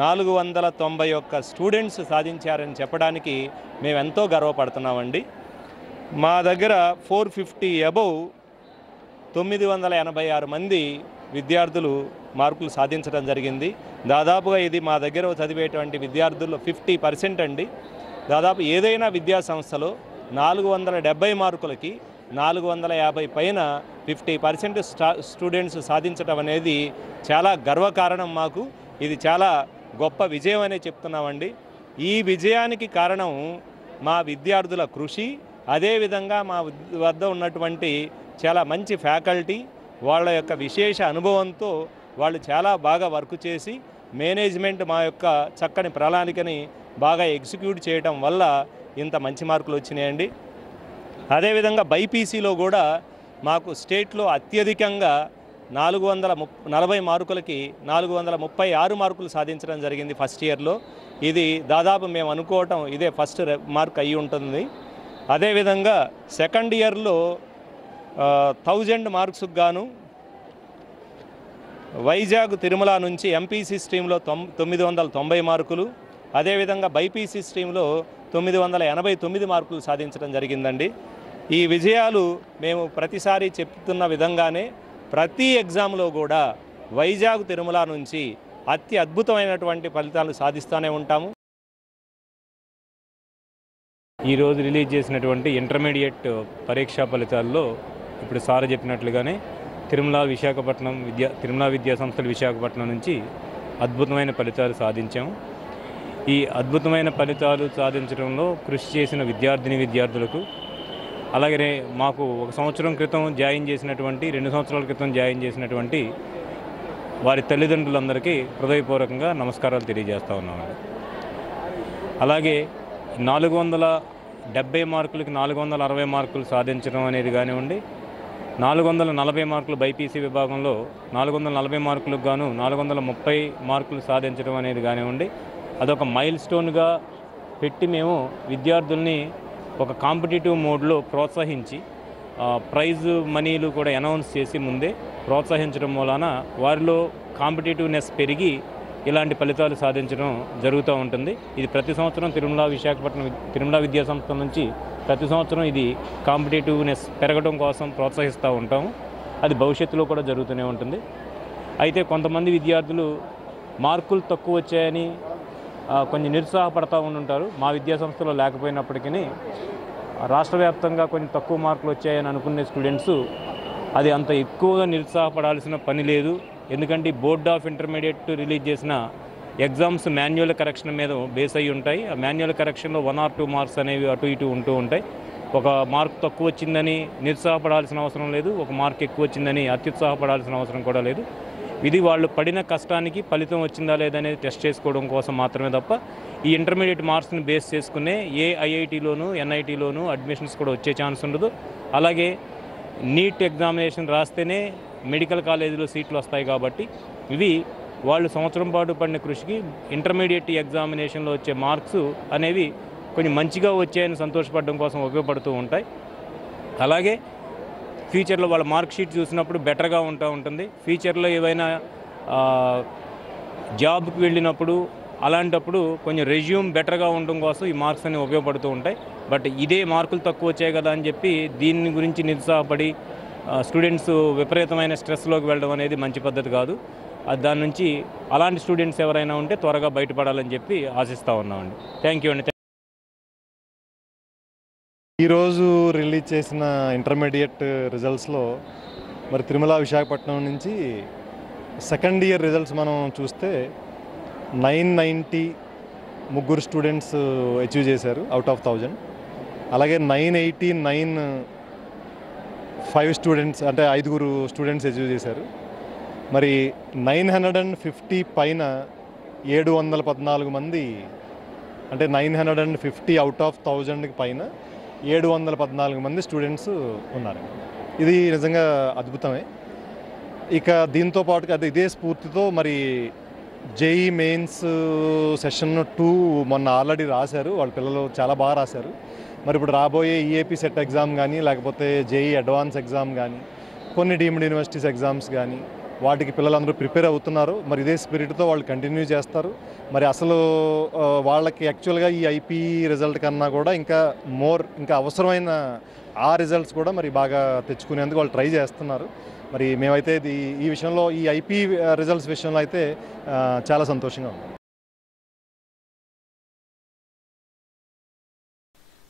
491 స్టూడెంట్స్ సాధించారని చెప్పడానికి మేము ఎంతో గర్వపడుతున్నామండి. మా దగ్గర 450 అబవ్ 986 మంది విద్యార్థులు మార్కులు సాధించడం జరిగింది. దాదాపుగా ఇది మా దగ్గర చదివేటువంటి విద్యార్థుల్లో 50% అండి. దాదాపు ఏదైనా విద్యా సంస్థలో 470 మార్కులకి 450 పైన 50% స్టూడెంట్స్ సాధించడం అనేది చాలా గర్వకారణం మాకు. ఇది చాలా గొప్ప విజయం అనే చెప్తున్నామండి. ఈ విజయానికి కారణం మా విద్యార్థుల కృషి, అదేవిధంగా మా వద్ద ఉన్నటువంటి చాలా మంచి ఫ్యాకల్టీ, వాళ్ళ యొక్క విశేష అనుభవంతో వాళ్ళు చాలా బాగా వర్క్ చేసి మేనేజ్మెంట్ మా యొక్క చక్కని ప్రణాళికని బాగా ఎగ్జిక్యూట్ చేయడం వల్ల ఇంత మంచి మార్కులు వచ్చినాయండి. అదేవిధంగా బైపీసీలో కూడా మాకు స్టేట్లో అత్యధికంగా 440 మార్కులకి 436 మార్కులు సాధించడం జరిగింది ఫస్ట్ ఇయర్లో. ఇది దాదాపు మేము అనుకోవటం ఇదే ఫస్ట్ మార్క్ అయి ఉంటుంది. అదేవిధంగా సెకండ్ ఇయర్లో 1000 మార్క్స్కి గాను వైజాగ్ తిరుమల నుంచి ఎంపీసీ స్ట్రీమ్లో 990 మార్కులు, అదేవిధంగా బైపీసీ స్ట్రీమ్లో 989 మార్కులు సాధించడం జరిగిందండి. ఈ విజయాలు మేము ప్రతిసారి చెప్తున్న విధంగానే ప్రతి ఎగ్జామ్లో కూడా వైజాగ్ తిరుమల నుంచి అద్భుతమైనటువంటి ఫలితాలు సాధిస్తూనే ఉంటాము. ఈరోజు రిలీజ్ చేసినటువంటి ఇంటర్మీడియట్ పరీక్షా ఫలితాల్లో ఇప్పుడు సార్ చెప్పినట్లుగానే తిరుమల విద్యా సంస్థలు విశాఖపట్నం నుంచి అద్భుతమైన ఫలితాలు సాధించాము. ఈ అద్భుతమైన ఫలితాలు సాధించడంలో కృషి చేసిన విద్యార్థులకు, అలాగే మాకు 1 సంవత్సరం క్రితం జాయిన్ చేసినటువంటి 2 సంవత్సరాల క్రితం జాయిన్ చేసినటువంటి వారి తల్లిదండ్రులందరికీ హృదయపూర్వకంగా నమస్కారాలు తెలియజేస్తూ ఉన్నామండి. అలాగే 470 మార్కులకి 460 మార్కులు సాధించడం అనేది కానివ్వండి, 440 మార్కులు బైపీసీ విభాగంలో 440 మార్కులకు గాను 430 మార్కులు సాధించడం అనేది కానివ్వండి, అదొక మైల్ స్టోన్గా పెట్టి మేము విద్యార్థుల్ని ఒక కాంపిటేటివ్ మోడ్లో ప్రోత్సహించి ప్రైజ్ మనీలు కూడా అనౌన్స్ చేసి ముందే ప్రోత్సహించడం మూలాన వారిలో కాంపిటేటివ్నెస్ పెరిగి ఇలాంటి ఫలితాలు సాధించడం జరుగుతూ ఉంటుంది. ఇది ప్రతి సంవత్సరం తిరుమల విద్యా సంస్థ నుంచి ప్రతి సంవత్సరం ఇది కాంపిటేటివ్నెస్ పెరగడం కోసం ప్రోత్సహిస్తూ ఉంటాము. అది భవిష్యత్తులో కూడా జరుగుతూనే ఉంటుంది. అయితే కొంతమంది విద్యార్థులు మార్కులు తక్కువ వచ్చాయని కొంచెం నిరుత్సాహపడతా ఉంటుంటారు. మా విద్యా సంస్థలో లేకపోయినప్పటికీ రాష్ట్ర వ్యాప్తంగా కొంచెం తక్కువ మార్కులు వచ్చాయని అనుకునే స్టూడెంట్స్ అది అంత ఎక్కువగా నిరుత్సాహపడాల్సిన పని లేదు. ఎందుకంటే బోర్డ్ ఆఫ్ ఇంటర్మీడియట్ రిలీజ్ చేసిన ఎగ్జామ్స్ మాన్యువల్ కరెక్షన్ మీద బేస్ అయ్యి ఉంటాయి. ఆ మాన్యువల్ కరెక్షన్లో 1 or 2 మార్క్స్ అనేవి అటు ఇటు ఉంటూ ఉంటాయి. ఒక మార్క్ తక్కువ వచ్చిందని నిరుత్సాహపడాల్సిన అవసరం లేదు, ఒక మార్క్ ఎక్కువ వచ్చిందని అత్యుత్సాహపడాల్సిన అవసరం కూడా లేదు. ఇది వాళ్ళు పడిన కష్టానికి ఫలితం వచ్చిందా లేదనేది టెస్ట్ చేసుకోవడం కోసం మాత్రమే తప్ప ఈ ఇంటర్మీడియట్ మార్క్స్ని బేస్ చేసుకునే ఏ ఐఐటీలోనూ ఎన్ఐటీలోనూ అడ్మిషన్స్ కూడా వచ్చే ఛాన్స్ ఉండదు. అలాగే నీట్ ఎగ్జామినేషన్ రాస్తేనే మెడికల్ కాలేజీలో సీట్లు వస్తాయి. కాబట్టి ఇవి వాళ్ళు సంవత్సరం పాటు పడిన కృషికి ఇంటర్మీడియట్ ఎగ్జామినేషన్లో వచ్చే మార్క్స్ అనేవి కొంచెం మంచిగా వచ్చాయని సంతోషపడడం కోసం ఉపయోగపడుతూ ఉంటాయి. అలాగే ఫ్యూచర్లో వాళ్ళ మార్క్ షీట్ చూసినప్పుడు బెటర్గా ఉంటుంది. ఫ్యూచర్లో ఏవైనా జాబ్కి వెళ్ళినప్పుడు అలాంటప్పుడు కొంచెం రెజ్యూమ్ బెటర్గా ఉండడం కోసం ఈ మార్క్స్ అనేవి ఉపయోగపడుతూ ఉంటాయి. బట్ ఇదే మార్కులు తక్కువ వచ్చాయి కదా అని చెప్పి దీని గురించి నిరుత్సాహపడి స్టూడెంట్స్ విపరీతమైన స్ట్రెస్లోకి వెళ్ళడం అనేది మంచి పద్ధతి కాదు. దాని నుంచి అలాంటి స్టూడెంట్స్ ఎవరైనా ఉంటే త్వరగా బయటపడాలని చెప్పి ఆశిస్తూ ఉన్నామండి. థ్యాంక్ యూ అండి. ఈరోజు రిలీజ్ చేసిన ఇంటర్మీడియట్ రిజల్ట్స్లో మరి తిరుమల విశాఖపట్నం నుంచి సెకండ్ ఇయర్ రిజల్ట్స్ మనం చూస్తే 990 ముగ్గురు స్టూడెంట్స్ అచీవ్ చేశారు అవుట్ ఆఫ్ 1000. అలాగే 989 5 స్టూడెంట్స్ అంటే 5 స్టూడెంట్స్ అచీవ్ చేశారు. మరి 950 పైన 714 మంది అంటే 950 అవుట్ ఆఫ్ 1000కి పైన 714 మంది స్టూడెంట్స్ ఉన్నారు. ఇది నిజంగా అద్భుతమే. ఇక దీంతో పాటుగా అది ఇదే స్ఫూర్తితో మరి జేఈ మెయిన్స్ సెషన్ 2 మొన్న ఆల్రెడీ రాశారు. వాళ్ళ పిల్లలు చాలా బాగా రాశారు. మరి ఇప్పుడు రాబోయే ఈఏపీ సెట్ ఎగ్జామ్ కానీ లేకపోతే జేఈ అడ్వాన్స్ ఎగ్జామ్ కానీ కొన్ని డీమ్డ్ యూనివర్సిటీస్ ఎగ్జామ్స్ కానీ వాటికి పిల్లలందరూ ప్రిపేర్ అవుతున్నారు. మరి ఇదే స్పిరిట్తో వాళ్ళు కంటిన్యూ చేస్తారు. మరి అసలు వాళ్ళకి యాక్చువల్గా ఈ ఐపీ రిజల్ట్ కన్నా కూడా ఇంకా అవసరమైన ఆ రిజల్ట్స్ కూడా మరి బాగా తెచ్చుకునేందుకు వాళ్ళు ట్రై చేస్తున్నారు. మరి మేమైతే ఈ విషయంలో ఈ ఐపీ రిజల్ట్స్ విషయంలో అయితే చాలా సంతోషంగా ఉంది.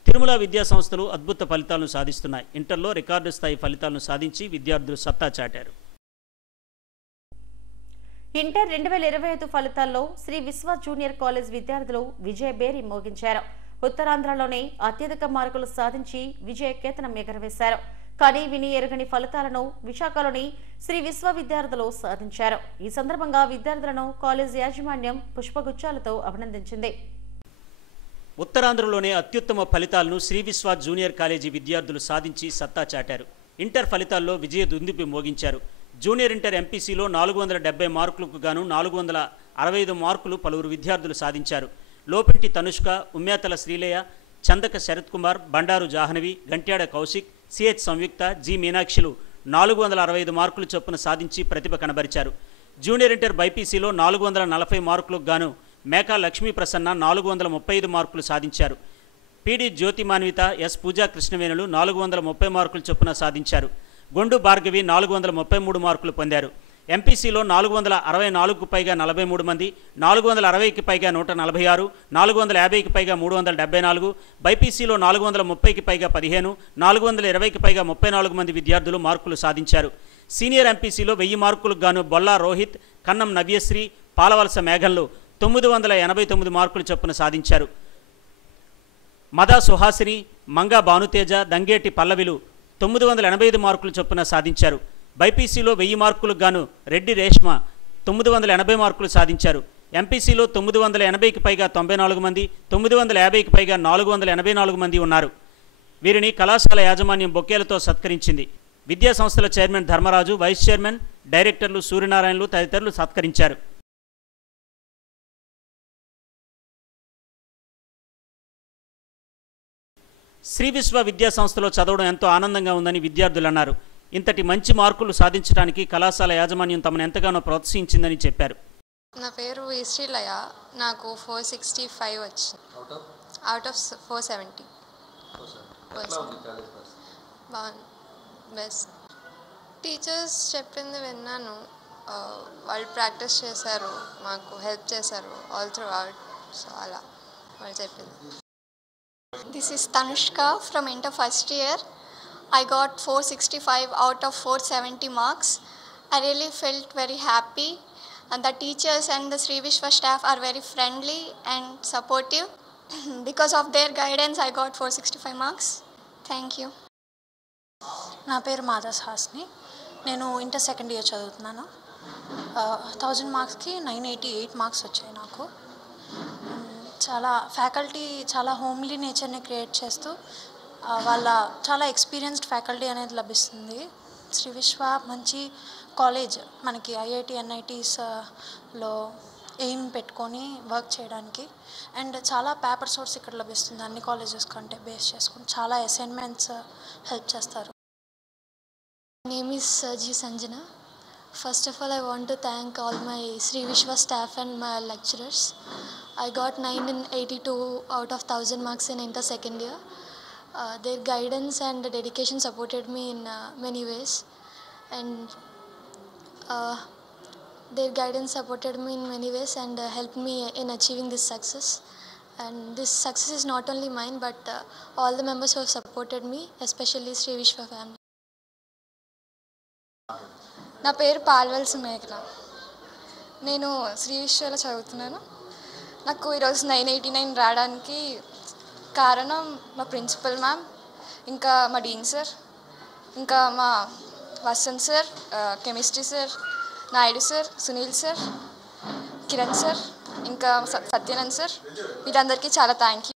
తిరుమల విద్యా సంస్థలు అద్భుత ఫలితాలను సాధిస్తున్నాయి. ఇంటర్లో రికార్డు స్థాయి ఫలితాలను సాధించి విద్యార్థులు సత్తా చాటారు. ఇంటర్ 2025 ఫలితాల్లో శ్రీ విశ్వ జూనియర్ కాలేజ్ విద్యార్థులు విజయబేరి మోగించారు. ఉత్తరాంధ్రలోనే అత్యధిక మార్కులు సాధించి విజయ కేతనం ఎగరవేశారు. కానీ విని ఎరుగని ఫలితాలను విశాఖలోని శ్రీ విశ్వ విద్యార్థులు సాధించారు. ఈ సందర్భంగా విద్యార్థులను కాలేజ్ యాజమాన్యం పుష్పగుచ్చాలతో అభినందించింది. ఉత్తరాంధ్రలోనే అత్యుత్తమ ఫలితాలను శ్రీ విశ్వ జూనియర్ కాలేజీ విద్యార్థులు సాధించి సత్తా చాటారు. ఇంటర్ ఫలితాల్లో విజయ దుందుపి మోగించారు. జూనియర్ ఇంటర్ ఎంపీసీలో 470 మార్కులకు గాను 465 మార్కులు పలువురు విద్యార్థులు సాధించారు. లోపెంటి తనుష్క, ఉమ్యాతల శ్రీలేయ, చందక శరత్ కుమార్, బండారు జాహ్నవి, గంట్యాడ కౌశిక్, సిహెచ్ సంయుక్త, జి మీనాక్షిలు 465 మార్కులు చొప్పున సాధించి ప్రతిభ కనబరిచారు. జూనియర్ ఇంటర్ బైపీసీలో 440 మార్కులకు గాను మేకా లక్ష్మీ ప్రసన్న 435 మార్కులు సాధించారు. పిడి జ్యోతి మాన్విత, ఎస్ పూజా కృష్ణవేణులు 430 మార్కులు చొప్పున సాధించారు. గొండు భార్గవి 433 మార్కులు పొందారు. ఎంపీసీలో 464కు పైగా 43 మంది, 460కి పైగా 146, 450కి పైగా 374, బైపీసీలో 430కి పైగా 15, 420కి పైగా 34 మంది విద్యార్థులు మార్కులు సాధించారు. సీనియర్ ఎంపీసీలో 1000 మార్కులకు గాను బొల్లా రోహిత్, కన్నం నవ్యశ్రీ, పాలవలస మేఘంలు 989 మార్కులు చొప్పున సాధించారు. మదా సుహాసిని, మంగా భానుతేజ, దంగేటి పల్లవిలు 985 మార్కులు చొప్పున సాధించారు. బైపీసీలో 1000 మార్కులకు గాను రెడ్డి రేష్మ 980 మార్కులు సాధించారు. ఎంపీసీలో 980కి పైగా 94 మంది, 950కి పైగా 484 మంది ఉన్నారు. వీరిని కళాశాల యాజమాన్యం బొకేలతో సత్కరించింది. విద్యా సంస్థల చైర్మన్ ధర్మరాజు, వైస్ చైర్మన్, డైరెక్టర్లు సూర్యనారాయణలు తదితరులు సత్కరించారు. శ్రీ విశ్వ విద్యా సంస్థలో చదవడం ఎంతో ఆనందంగా ఉందని విద్యార్థులు అన్నారు. ఇంతటి మంచి మార్కులు సాధించడానికి కళాశాల యాజమాన్యం తమను ఎంతగానో ప్రోత్సహించిందని చెప్పారు. నా పేరు శ్రీలయ. నాకు 465 వచ్చింది అవుట్ ఆఫ్ 470. బాగుంది, బెస్ట్. టీచర్స్ చెప్పింది విన్నాను, వాళ్ళు ప్రాక్టీస్ చేశారు, మాకు హెల్ప్ చేశారు ఆల్ త్రూ అవుట్. సో అలా వాళ్ళు చెప్పింది. This is Tanushka from Inter first year. I got 465 out of 470 marks. I really felt very happy, and the teachers and the Sri Vishwa staff are very friendly and supportive. Because of their guidance, I got 465 marks. Thank you. నా పేరు మాదాస్ హాస్ని. నేను inter second year చదువుతున్నాను. 1000 మార్క్స్కి 988 marks వచ్చాయి నాకు. చాలా faculty చాలా homely నేచర్ని క్రియేట్ చేస్తూ వాళ్ళ చాలా ఎక్స్పీరియన్స్డ్ ఫ్యాకల్టీ అనేది లభిస్తుంది. శ్రీ విశ్వ మంచి కాలేజ్, మనకి ఐఐటి ఎన్ఐటీస్లో ఎయిమ్ పెట్టుకొని వర్క్ చేయడానికి. అండ్ చాలా పేపర్ సోర్స్ ఇక్కడ లభిస్తుంది అన్ని కాలేజెస్ కంటే బేస్ చేసుకుని. చాలా అసైన్మెంట్స్ హెల్ప్ చేస్తారు. Name is G. Sanjana. First of all, I want to thank all my Sri Vishwa staff and my lecturers. I got 982 out of 1000 marks in Inter second year. Their guidance and dedication supported me in many ways, and helped me in achieving this success. And this success is not only mine, but all the members who have supported me, especially Sri Vishwa family. నా పేరు పాల్వల్సి మేఘన. నేను శ్రీ విశ్వలో చదువుతున్నాను. నాకు ఈరోజు 989 రావడానికి కారణం మా ప్రిన్సిపల్ మ్యామ్, ఇంకా మా డీన్ సార్, ఇంకా మా Vasant sir, chemistry sir, Naidu sir, Sunil sir, Kiran sir, ఇంకా సత్యానంద్ సార్, వీళ్ళందరికీ చాలా thank you.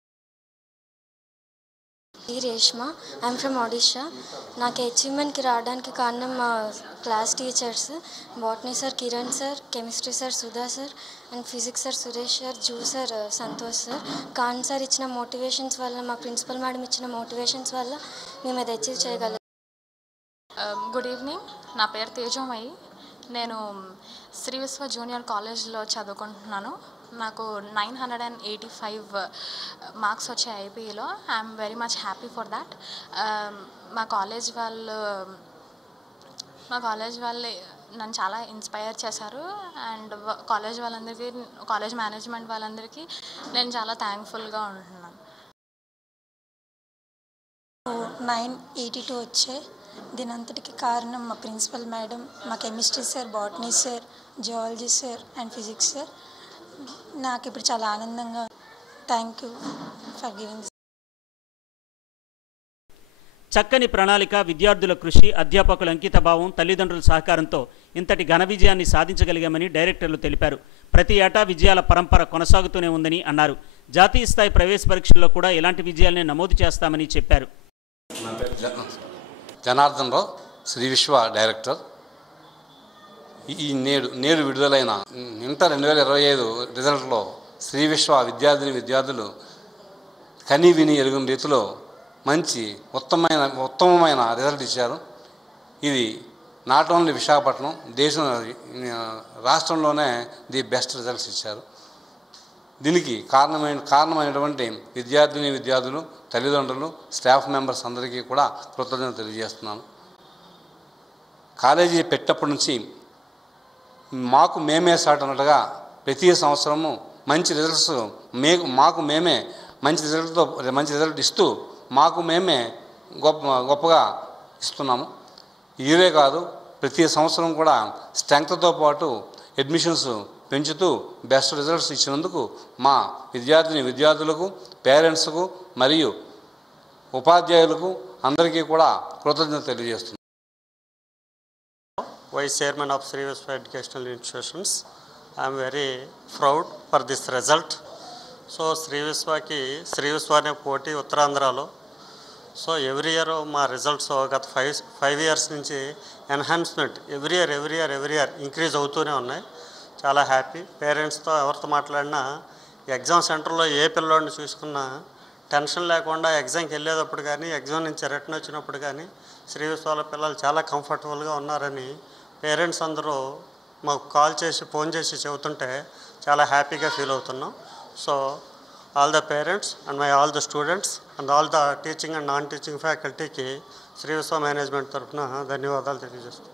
Reshma, I'm from Odisha. నాకు అచీవ్మెంట్కి రావడానికి కారణం మా class teachers, botany sir Kiran sir, chemistry sir Sudha sir, and physics sir Suresh sir, zoo sir Santosh sir. Khan sir ఇచ్చిన మోటివేషన్స్ వల్ల, మా ప్రిన్సిపల్ మేడం ఇచ్చిన మోటివేషన్స్ వల్ల మేము అది అచీవ్ చేయగలం. గుడ్ ఈవినింగ్, నా పేరు తేజోమయి. నేను శ్రీ విశ్వ జూనియర్ కాలేజ్లో చదువుకుంటున్నాను. నాకు 985 మార్క్స్ వచ్చాయి ఐపీఈలో. I'm very much happy for that. మా కాలేజ్ వాళ్ళు నన్ను చాలా ఇన్స్పైర్ చేశారు. అండ్ కాలేజ్ వాళ్ళందరికీ, కాలేజ్ మేనేజ్మెంట్ వాళ్ళందరికీ నేను చాలా థ్యాంక్ఫుల్గా ఉంటున్నాను. 982 వచ్చాయి. దీని అంతటికి కారణం మా ప్రిన్సిపల్ మేడం, మా chemistry sir, botany sir, geology sir and physics sir. నాకు ఇప్పుడు చాలా ఆనందంగా. Thank you for giving. చక్కని ప్రణాళిక, విద్యార్థుల కృషి, అధ్యాపకుల అంకితభావం, తల్లిదండ్రుల సహకారంతో ఇంతటి ఘన విజయాన్ని సాధించగలిగామని డైరెక్టర్లు తెలిపారు. ప్రతి ఏటా విజయాల పరంపర కొనసాగుతూనే ఉందని అన్నారు. జాతీయ స్థాయి ప్రవేశ పరీక్షల్లో కూడా ఇలాంటి విజయాలనే నమోదు చేస్తామని చెప్పారు. జనార్దన్ రావు, శ్రీ విశ్వ డైరెక్టర్. ఈ నేడు విడుదలైన ఇంటర్ 2025 రిజల్ట్లో శ్రీ విశ్వ విద్యార్థులు కనీ విని ఎరుగని రీతిలో మంచి ఉత్తమమైన రిజల్ట్ ఇచ్చారు. ఇది నాట్ ఓన్లీ విశాఖపట్నం, రాష్ట్రంలోనే ది బెస్ట్ రిజల్ట్స్ ఇచ్చారు. దీనికి కారణమైనటువంటి విద్యార్థులు, తల్లిదండ్రులు, స్టాఫ్ మెంబర్స్ అందరికీ కూడా కృతజ్ఞతలు తెలియజేస్తున్నాను. కాలేజీ పెట్టినప్పటి నుంచి మాకు మేమే స్టార్ట్ అన్నట్టుగా ప్రతి సంవత్సరము మంచి రిజల్ట్స్ మాకు మేమే మంచి రిజల్ట్ ఇస్తూ మాకు మేమే గొప్పగా ఇస్తున్నాము. ఇదే కాదు, ప్రతి సంవత్సరం కూడా స్ట్రెంగ్త్తో పాటు అడ్మిషన్స్ పెంచుతూ బెస్ట్ రిజల్ట్స్ ఇచ్చినందుకు మా విద్యార్థులకు, పేరెంట్స్కు మరియు ఉపాధ్యాయులకు అందరికీ కూడా కృతజ్ఞత తెలియజేస్తున్నాను. Vice Chairman of Sri Viswa Educational Institutions, I am very proud for this result. So Sri Viswa అనే పోటీ ఉత్తరాంధ్రలో. సో ఎవ్రీ ఇయర్ మా రిజల్ట్స్ గత 5 years నుంచి ఎన్హాన్స్మెంట్ ఎవ్రీ ఇయర్ ఇంక్రీజ్ అవుతూనే ఉన్నాయి. చాలా హ్యాపీ. పేరెంట్స్తో ఎవరితో మాట్లాడినా ఎగ్జామ్ సెంటర్లో ఏ పిల్లోడిని చూసుకున్నా టెన్షన్ లేకుండా ఎగ్జామ్కి వెళ్ళేటప్పుడు కానీ, ఎగ్జామ్ నుంచి రిటర్న్ వచ్చినప్పుడు కానీ శ్రీ విశ్వాల పిల్లలు చాలా కంఫర్టబుల్గా ఉన్నారని పేరెంట్స్ అందరూ మాకు ఫోన్ చేసి చెబుతుంటే చాలా హ్యాపీగా ఫీల్ అవుతున్నాం. So all the parents and all the students and all the teaching and non teaching ఫ్యాకల్టీకి శ్రీ విశ్వ మేనేజ్మెంట్ తరఫున ధన్యవాదాలు తెలియజేస్తున్నాం.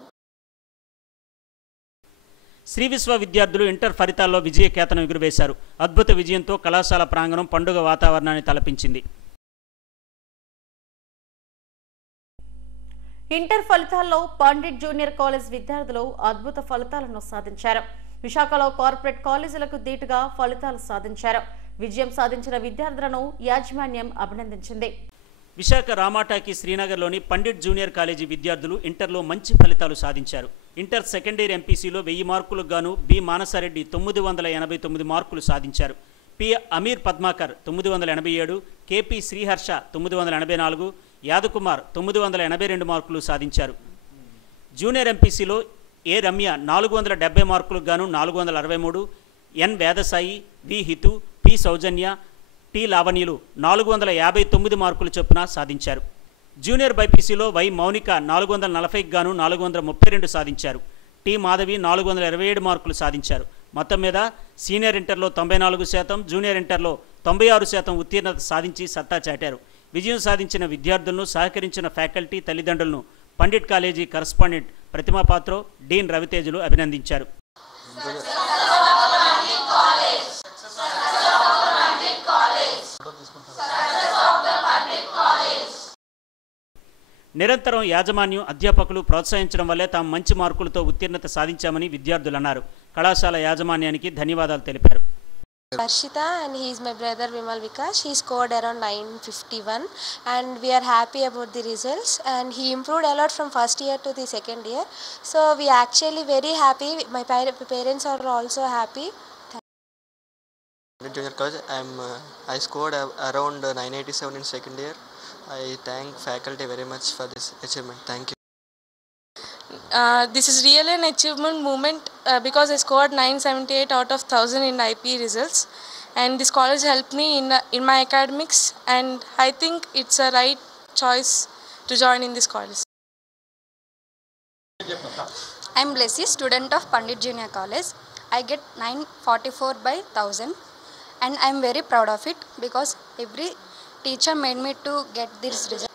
శ్రీ విశ్వ విద్యార్థులు ఇంటర్ ఫలితాల్లో విజయకేతనం ఎగురవేశారు. అద్భుత విజయంతో కళాశాల ప్రాంగణం పండుగ వాతావరణాన్ని తలపించింది. ఇంటర్ ఫలితాల్లో పండిట్ జూనియర్ కాలేజ్ విద్యార్థులు అద్భుత ఫలితాలను సాధించారు. విశాఖలో కార్పొరేట్ కాలేజీలకు ధీటుగా ఫలితాలు సాధించారు. విజయం సాధించిన విద్యార్థులను యాజమాన్యం అభినందించింది. విశాఖ రామాటాకి శ్రీనగర్లోని పండిట్ జూనియర్ కాలేజీ విద్యార్థులు ఇంటర్లో మంచి ఫలితాలు సాధించారు. ఇంటర్ సెకండ్ ఇయర్ ఎంపీసీలో 1000 మార్కులకు గాను బి మానసారెడ్డి 989 మార్కులు సాధించారు. పి అమీర్ పద్మాకర్ 987, కేపీ శ్రీహర్ష 984, యాదకుమార్ 982 మార్కులు సాధించారు. జూనియర్ ఎంపీసీలో ఏ రమ్య 470 మార్కులకు గాను 463, ఎన్ వేదసాయి, వి హితు, పి సౌజన్య, టి లావణ్యులు 459 మార్కులు చొప్పున సాధించారు. జూనియర్ బైపీసీలో వై మౌనిక 440కి గాను 432 సాధించారు. టి మాధవి 427 మార్కులు సాధించారు. మొత్తం మీద సీనియర్ ఇంటర్లో 94%, జూనియర్ ఇంటర్లో 96% ఉత్తీర్ణత సాధించి సత్తా చాటారు. విజయం సాధించిన విద్యార్థులను, సహకరించిన ఫ్యాకల్టీ, తల్లిదండ్రులను పండిట్ కాలేజీ కరస్పాండెంట్ ప్రతిమా పాత్రో, డీన్ రవితేజులు అభినందించారు. నిరంతరం యాజమాన్యం, అధ్యాపకులు ప్రోత్సహించడం వల్లే తాము మంచి మార్కులతో ఉత్తీర్ణత సాధించామని విద్యార్థులు అన్నారు. కళాశాల యాజమాన్యానికి ధన్యవాదాలు తెలిపారు. Harshita and he is my brother Vimal Vikas. He scored around 951 and we are happy about the results and he improved a lot from first year to the second year. So we are actually very happy. My parents are also happy. Junior college, I scored around 987 in second year. I thank faculty very much for this achievement. Thank you. This is really an achievement moment because I scored 978 out of 1000 in IP results and this college helped me in my academics and I think it's a right choice to join in this college. I'm Blessy, student of Pandit Junior College. I get 944 by 1000 and I'm very proud of it because every teacher made me to get this result.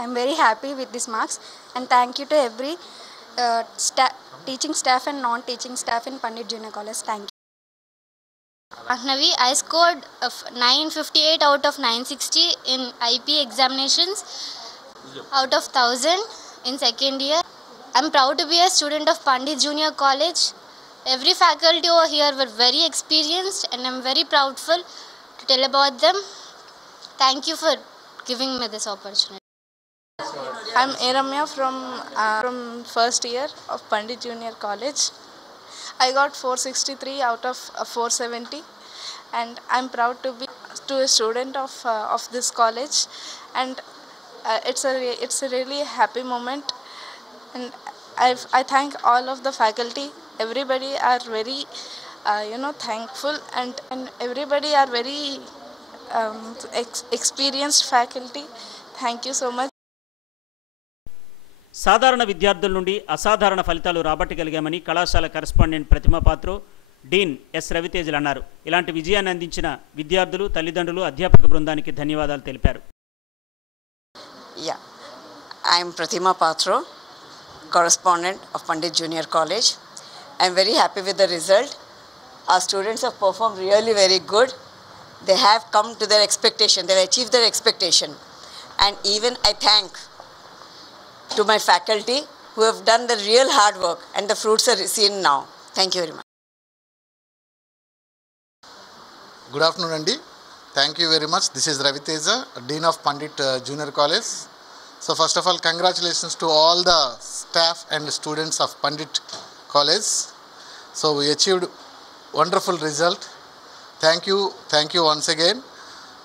I'm very happy with these marks and thank you to every teaching staff and non-teaching staff in Pandit Junior College. Thank you. Ahnavi, I scored 958 out of 960 in IP examinations out of 1000 in second year. I'm proud to be a student of Pandit Junior College. Every faculty over here were very experienced and I'm very proudful to tell about them. Thank you for giving me this opportunity. I'm Eramya from first year of Pandit Junior College. I got 463 out of 470 and I'm proud to be a student of this college and it's a really happy moment and I thank all of the faculty. Everybody are very thankful and everybody are very experienced faculty. Thank you so much. సాధారణ విద్యార్థుల నుండి అసాధారణ ఫలితాలు రాబట్టగలిగామని కళాశాల correspondent ప్రతిమా Patro, Deen yes రవితేజలు అన్నారు. ఇలాంటి విజయాన్ని అందించిన విద్యార్థులు, తల్లిదండ్రులు, అధ్యాపక బృందానికి ధన్యవాదాలు తెలిపారు. Yeah, I am Pratima Patro, correspondent of Pandit Junior College. I am very happy with the result. Our students have performed really very good. They have come to their expectation. They have achieved their expectation. And even I thank to my faculty who have done the real hard work, and the fruits are seen now. Thank you very much. Good afternoon, Andy. Thank you very much. This is Ravi Teja, Dean of Pandit Junior College. So first of all, congratulations to all the staff and students of Pandit College. So we achieved wonderful result. Thank you once again.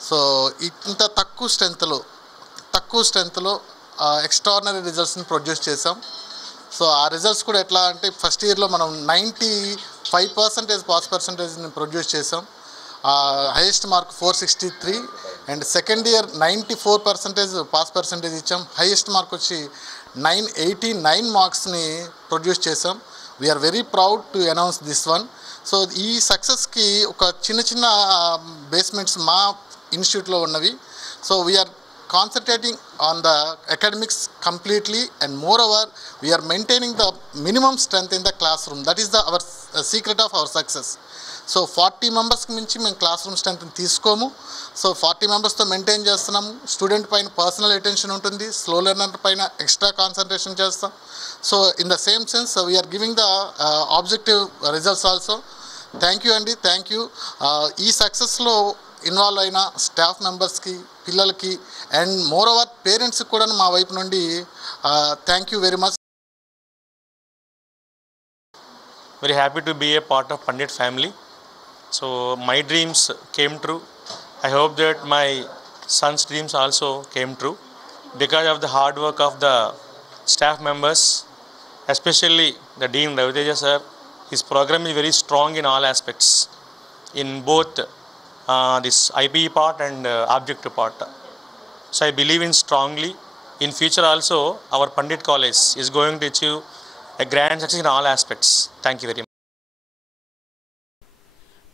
So ఇంత తక్కువ స్ట్రెంత్లో extraordinary రిజల్ట్స్ని produce చేసాం. So ఆ results కూడా ఎట్లా అంటే first ఇయర్లో మనం 95% పాస్ పర్సంటేజ్ని ప్రొడ్యూస్ చేసాం. Highest mark 463 and second year 94% pass percentage ఇచ్చాం. హైయెస్ట్ మార్క్ వచ్చి 989 మార్క్స్ని ప్రొడ్యూస్ చేసాం. We are very proud to announce this one. So ఈ సక్సెస్కి ఒక చిన్న బేస్మెంట్స్ మా ఇన్స్టిట్యూట్లో ఉన్నవి. So we are concentrating on the academics completely, and moreover we are maintaining the minimum strength in the classroom. That is our secret of our success. So 40 members కి మించి మేము క్లాస్ రూమ్ స్ట్రెంత్ తీసుకోము. So 40 మెంబర్స్తో maintain చేస్తున్నాము. Student పైన personal attention ఉంటుంది, slow learner పైన extra concentration చేస్తాం. So in the same sense we are giving the objective results also. Thank you అండి, థ్యాంక్ యూ. ఈ సక్సెస్లో ఇన్వాల్వ్ అయిన స్టాఫ్ మెంబర్స్కి, పిల్లలకి, అండ్ మోర్ ఓవర్ పేరెంట్స్కి కూడా మా వైపు నుండి thank you very much. Very happy to be a part of Pandit family. So my dreams came true. I hope that my son's dreams also came true because of the hard work of the staff members, especially the Dean Raviteja sir. His program is very strong in all aspects, in both this IPE part and objective part. So I believe in strongly. In future also, our Pandit College is going to achieve a grand success in all aspects. Thank you very much.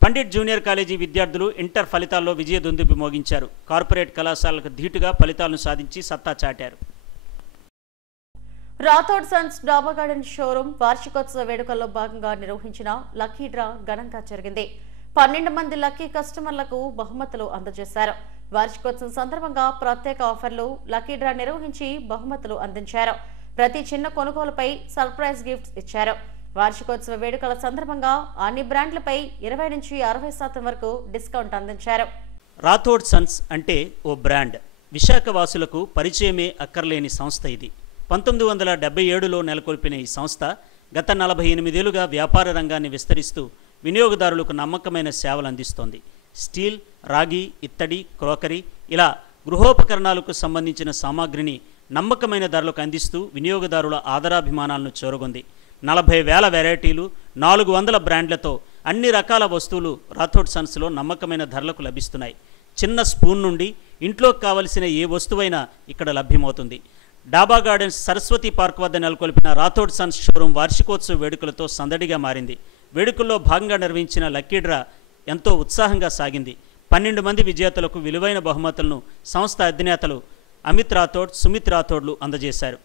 Pandit junior college విద్యార్థులు inter ఫలితాల్లో విజయదుందుబి మోగించారు. Corporate కళాశాలకు ధీటుగా ఫలితాలను సాధించి సత్తా చాటారు. Rathod Sons డాబా garden showroom వార్షికోత్సవ వేడుకల్లో భాగంగా నిర్వహించిన లక్కీ డ్రా ఘనంగా జరిగింది. 12 మంది లక్కీ కస్టమర్లకు బహుమతులు అందజేశారు. వార్షికోత్సవం సందర్భంగా ప్రత్యేక ఆఫర్లు, లక్కీ డ్రా నిర్వహించి బహుమతులు అందించారు. ప్రతి చిన్న కొనుగోలుపై సర్ప్రైజ్ గిఫ్ట్స్ ఇచ్చారు. వార్షికోత్సవ వేడుకల సందర్భంగా అన్ని బ్రాండ్లపై 20 నుంచి 60% వరకు డిస్కౌంట్ అందించారు. రాథోడ్ సన్స్ అంటే ఓ బ్రాండ్. విశాఖ వాసులకు పరిచయమే అక్కర్లేని సంస్థ ఇది. 1977లో నెలకొల్పిన ఈ సంస్థ గత 48 ఏళ్లుగా వ్యాపార రంగాన్ని విస్తరిస్తూ వినియోగదారులకు నమ్మకమైన సేవలు అందిస్తోంది. స్టీల్, రాగి, ఇత్తడి, క్రోకరీ ఇలా గృహోపకరణాలకు సంబంధించిన సామాగ్రిని నమ్మకమైన ధరలకు అందిస్తూ వినియోగదారుల ఆదరాభిమానాలను చూరగొంది. 40,000 వెరైటీలు, 400 బ్రాండ్లతో అన్ని రకాల వస్తువులు రాథోడ్ సన్స్లో నమ్మకమైన ధరలకు లభిస్తున్నాయి. చిన్న స్పూన్ నుండి ఇంట్లోకి కావలసిన ఏ వస్తువైనా ఇక్కడ లభ్యమవుతుంది. డాబా గార్డెన్స్ సరస్వతి పార్క్ వద్ద నెలకొల్పిన రాథోడ్ సన్స్ షోరూం వార్షికోత్సవ వేడుకలతో సందడిగా మారింది. వేడుకల్లో భాగంగా నిర్వహించిన లక్కీ డ్రా ఎంతో ఉత్సాహంగా సాగింది. 12 మంది విజేతలకు విలువైన బహుమతులను సంస్థ అధినేతలు అమిత్ రాథోడ్, సుమిత్ రాథోడ్లు అందజేశారు.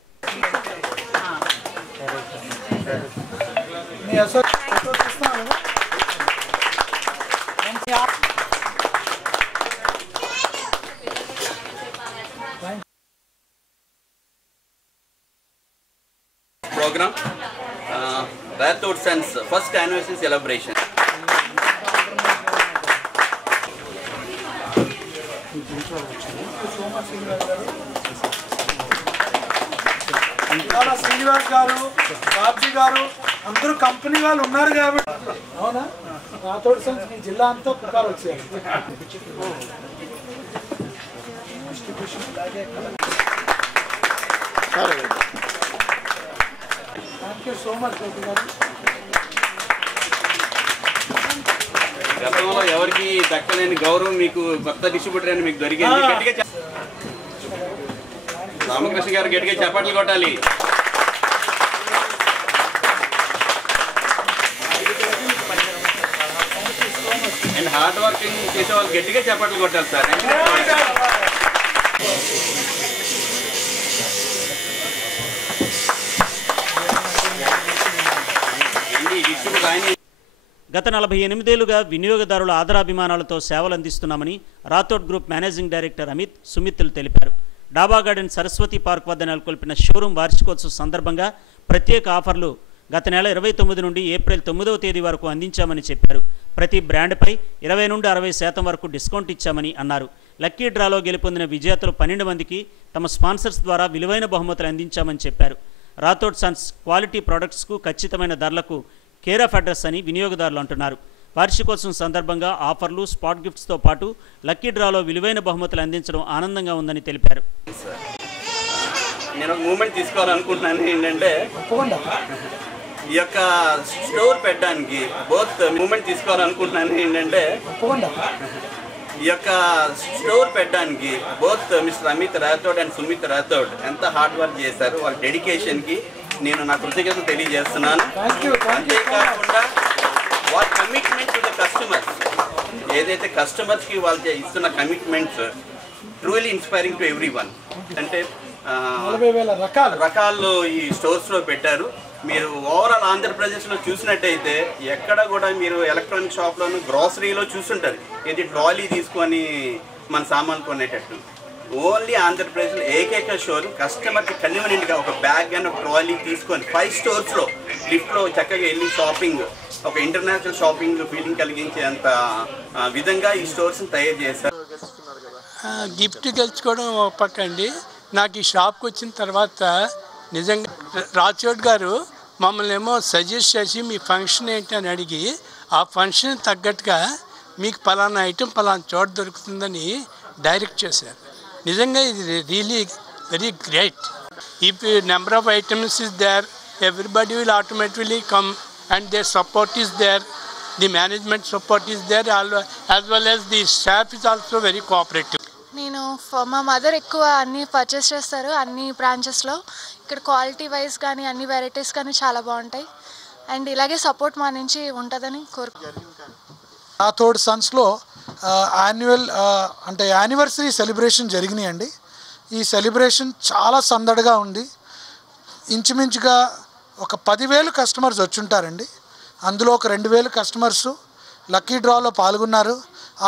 Program Rathod Sons first anniversary celebration. Srinivas గారు, బాబ్జీ గారు అందరూ కంపెనీ వాళ్ళు ఉన్నారు కాబట్టి అవునా రాథోడ్ సన్స్ ఈ జిల్లా అంతా పుకారు వచ్చాయి. Thank you so much Reddy గారు. గతంలో ఎవరికి దక్కలేని గౌరవం మీకు కొత్త డిస్ట్రిబ్యూటర్ అని మీకు దొరికింది. రామకృష్ణ గారు గట్టిగా చప్పట్లు కొట్టాలి. అండ్ హార్డ్ వర్కింగ్ చేసే వాళ్ళు గట్టిగా చప్పట్లు కొట్టాలి సార్. గత 48 ఏళ్లుగా వినియోగదారుల ఆదరాభిమానాలతో సేవలు అందిస్తున్నామని Rathod group managing director Amit సుమిత్లు తెలిపారు. డాబా గార్డెన్ సరస్వతి పార్క్ వద్ద నెలకొల్పిన షోరూం వార్షికోత్సవ సందర్భంగా ప్రత్యేక ఆఫర్లు గత నెల 29 నుండి ఏప్రిల్ 9వ తేదీ వరకు అందించామని చెప్పారు. ప్రతి బ్రాండ్పై 20 నుండి 60% వరకు డిస్కౌంట్ ఇచ్చామని అన్నారు. లక్కీ డ్రాలో గెలుపొందిన విజేతలు 12 మందికి తమ స్పాన్సర్స్ ద్వారా విలువైన బహుమతులు అందించామని చెప్పారు. రాథోడ్ సన్స్ క్వాలిటీ ప్రొడక్ట్స్కు ఖచ్చితమైన ధరలకు కేర్ ఆఫ్ అడ్రస్ అని వినియోగదారులు అంటున్నారు. వార్షికోత్సవం సందర్భంగా ఆఫర్లు, స్పాట్ గిఫ్ట్స్తో పాటు లక్కీ డ్రాలో విలువైన బహుమతులు అందించడం ఆనందంగా ఉందని తెలిపారు. నేను ఒక మూమెంట్ తీసుకోవాలనుకుంటున్నాను. ఏంటంటే ఈ యొక్క స్టోర్ పెట్టడానికి మూమెంట్ తీసుకోవాలనుకుంటున్నాను. ఏంటంటే ఈ యొక్క స్టోర్ పెట్టడానికి మిస్టర్ అమిత్ రాథోడ్ అండ్ సుమిత్ రాథోడ్ ఎంత హార్డ్ వర్క్ చేశారు. వాళ్ళ డెడికేషన్కి నేను నా కృతజ్ఞతలు తెలియజేస్తున్నాను. అంతేకాకుండా వాళ్ళ కమిట్మెంట్ టు ద కస్టమర్స్, ఏదైతే కస్టమర్స్కి వాళ్ళు ఇస్తున్న commitments truly inspiring to every one. అంటే 40,000 రకాలు ఈ స్టోర్స్లో పెట్టారు. మీరు ఓవరాల్ ఆంధ్రప్రదేశ్లో చూసినట్టయితే ఎక్కడ కూడా మీరు ఎలక్ట్రానిక్ షాప్లోను గ్రాసరీలో చూస్తుంటారు ఇది ట్రాలీ తీసుకొని మన సామాన్లు కొనేటట్టు. ఓన్లీ ఆంధ్రప్రదేశ్లో ఏకైక షోర్ కస్టమర్కి కన్వీనియంట్గా ఒక బ్యాగ్ అని ఒక ట్రాలీ తీసుకొని 5 స్టోర్స్లో లిఫ్ట్లో చక్కగా వెళ్ళి షాపింగ్, ఒక ఇంటర్నేషనల్ షాపింగ్ ఫీలింగ్ కలిగించేంత విధంగా ఈ స్టోర్స్ని తయారు చేశారు. గిఫ్ట్ గెలుచుకోవడం ఒక పక్క అండి. నాకు ఈ షాప్కి వచ్చిన తర్వాత నిజంగా రాథోడ్ గారు మమ్మల్ని ఏమో సజెస్ట్ చేసి మీ ఫంక్షన్ ఏంటి అని అడిగి ఆ ఫంక్షన్ తగ్గట్టుగా మీకు పలానా ఐటెం పలానా చోట దొరుకుతుందని డైరెక్ట్ చేశారు. నిజంగా ఇది really very great. If number of items is there, everybody will automatically come and their support is there, the management support is there, as well as the staff is also very cooperative. నేను మా mother ఎక్కువ అన్నీ purchase చేస్తారు అన్ని బ్రాంచెస్లో. ఇక్కడ quality wise కానీ అన్ని varieties కానీ చాలా బాగుంటాయి. అండ్ ఇలాగే సపోర్ట్ మా నుంచి ఉంటుందని కోరుకుంటున్నాను. రాథోడ్ సన్స్లో యానివర్సరీ సెలబ్రేషన్ జరిగినాయండి. ఈ సెలబ్రేషన్ చాలా సందడిగా ఉంది. ఇంచుమించుగా ఒక 10,000 కస్టమర్స్ వచ్చుంటారండి. అందులో ఒక 2,000 కస్టమర్స్ లక్కీ డ్రాలో పాల్గొన్నారు.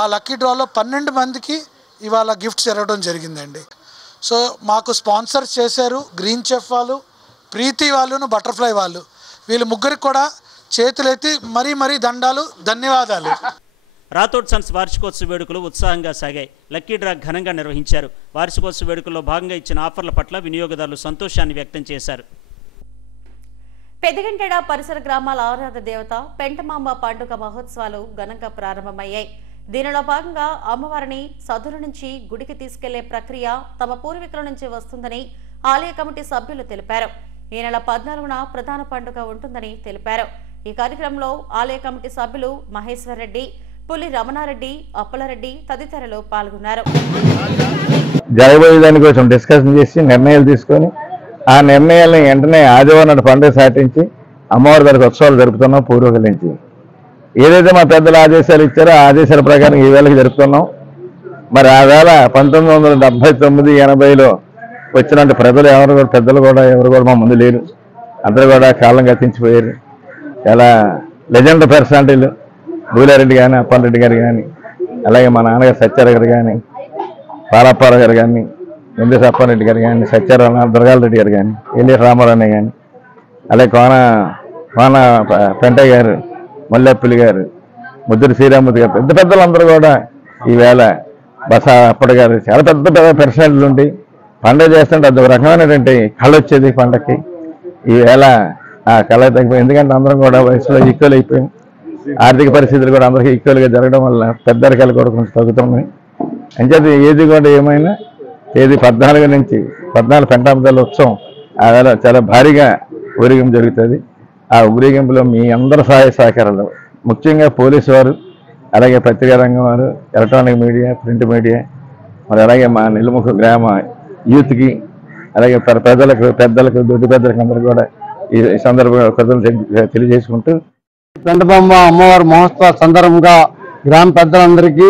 ఆ లక్కీ డ్రాలో 12 మందికి ఇవాళ గిఫ్ట్స్ ఇవ్వడం జరిగిందండి. సో మాకు స్పాన్సర్స్ చేశారు గ్రీన్ చెఫ్ వాళ్ళు, ప్రీతి వాళ్ళను, బటర్ఫ్లై వాళ్ళు. వీళ్ళు ముగ్గురికి కూడా చేతులెత్తి మరీ దండాలు, ధన్యవాదాలు. రాథోడ్ సన్స్ వార్షికోత్సవ వేడుకలు ఉత్సాహంగా సాగాయి. లక్కీ డ్రా ఘనంగా నిర్వహించారు. వార్షికోత్సవ వేడుకల్లో భాగంగా ఇచ్చిన ఆఫర్ల పట్ల వినియోగదారులు సంతోషాన్ని వ్యక్తం చేశారు. పెదగంటెడ పరిసర గ్రామాల ఆరాధ దేవత పెంటమాంబ పండుగ మహోత్సవాలు ఘనంగా ప్రారంభమయ్యాయి. దీనిలో భాగంగా అమ్మవారిని సదుల నుంచి గుడికి తీసుకెళ్లే ప్రక్రియ తమ పూర్వీకుల నుంచి వస్తుందని ఆలయ కమిటీ సభ్యులు తెలిపారు. ఈ నెల 14న ప్రధాన పండుగ ఉంటుందని తెలిపారు. ఈ కార్యక్రమంలో ఆలయ కమిటీ సభ్యులు మహేశ్వర్ రెడ్డి, పులి రమణారెడ్డి, అప్పలరెడ్డి తదితరులు పాల్గొన్నారు. జరగబోయే దానికోసం డిస్కషన్ చేసి నిర్ణయాలు తీసుకొని ఆ నిర్ణయాలను వెంటనే ఆదివారం నాడు పండుగ సాటించి అమ్మవారి గారికి ఉత్సవాలు జరుపుతున్నాం. పూర్వీకుల నుంచి ఏదైతే మా పెద్దలు ఆదేశాలు ఇచ్చారో ఆ ఆదేశాల ప్రకారం ఈ వేళకి జరుపుతున్నాం. మరి ఆ వేళ 1979, 80లో వచ్చినట్టు ప్రజలు పెద్దలు కూడా ఎవరు కూడా మా ముందు లేరు. అందరూ కూడా కాలం గతించిపోయారు. చాలా లెజెండ్ పర్సనాలిటీలు బూలారెడ్డి కానీ, అప్పలరెడ్డి గారు కానీ, అలాగే మా నాన్నగారు సత్యారావు గారు కానీ, పాలప్పారావు గారు కానీ, ఎండి అప్పారెడ్డి గారు కానీ, సత్యారావు దుర్గారెడ్డి గారు కానీ, ఎల్లి రామారావు కానీ, అలాగే కోన పెంటయ్య గారు, మల్లెప్పల్లి గారు, ముద్దురు శ్రీరామూర్తి గారు, పెద్ద పెద్దలందరూ కూడా ఈవేళ బస అప్పటి గారు చాలా పెద్ద పర్సనాలిటీలు ఉండి పండుగ చేస్తుంటే అదొక రకమైనటువంటి కళ వచ్చేది పండగకి. ఈవేళ ఆ కళ తగ్గిపోయి, ఎందుకంటే అందరం కూడా వయసులో ఈక్వల్ అయిపోయాం. ఆర్థిక పరిస్థితులు కూడా అందరికీ ఈక్వల్గా జరగడం వల్ల పెద్దరికాయలు కూడా కొంచెం తగ్గుతున్నాయి. అంచేది ఏది కూడా ఏమైనా తేదీ 14 నుంచి 14 పెంటాపదాల ఉత్సవం ఆ వేళ చాలా భారీగా ఊరేగింపు జరుగుతుంది. ఆ ఊరేగింపులో మీ అందరి సహాయ సహకారాలు, ముఖ్యంగా పోలీసు వారు, అలాగే పత్రికా రంగం వారు, ఎలక్ట్రానిక్ మీడియా, ప్రింట్ మీడియా, మరి అలాగే మా నెల్లిముఖ గ్రామ యూత్కి, అలాగే పెద్దలకు దొడ్డి పెద్దలకు అందరికీ కూడా ఈ సందర్భంగా కృతజ్ఞతలు తెలియజేసుకుంటూ పెంటబొమ్మ అమ్మవారి మహోత్సవ సందర్భంగా గ్రామ పెద్దలందరికీ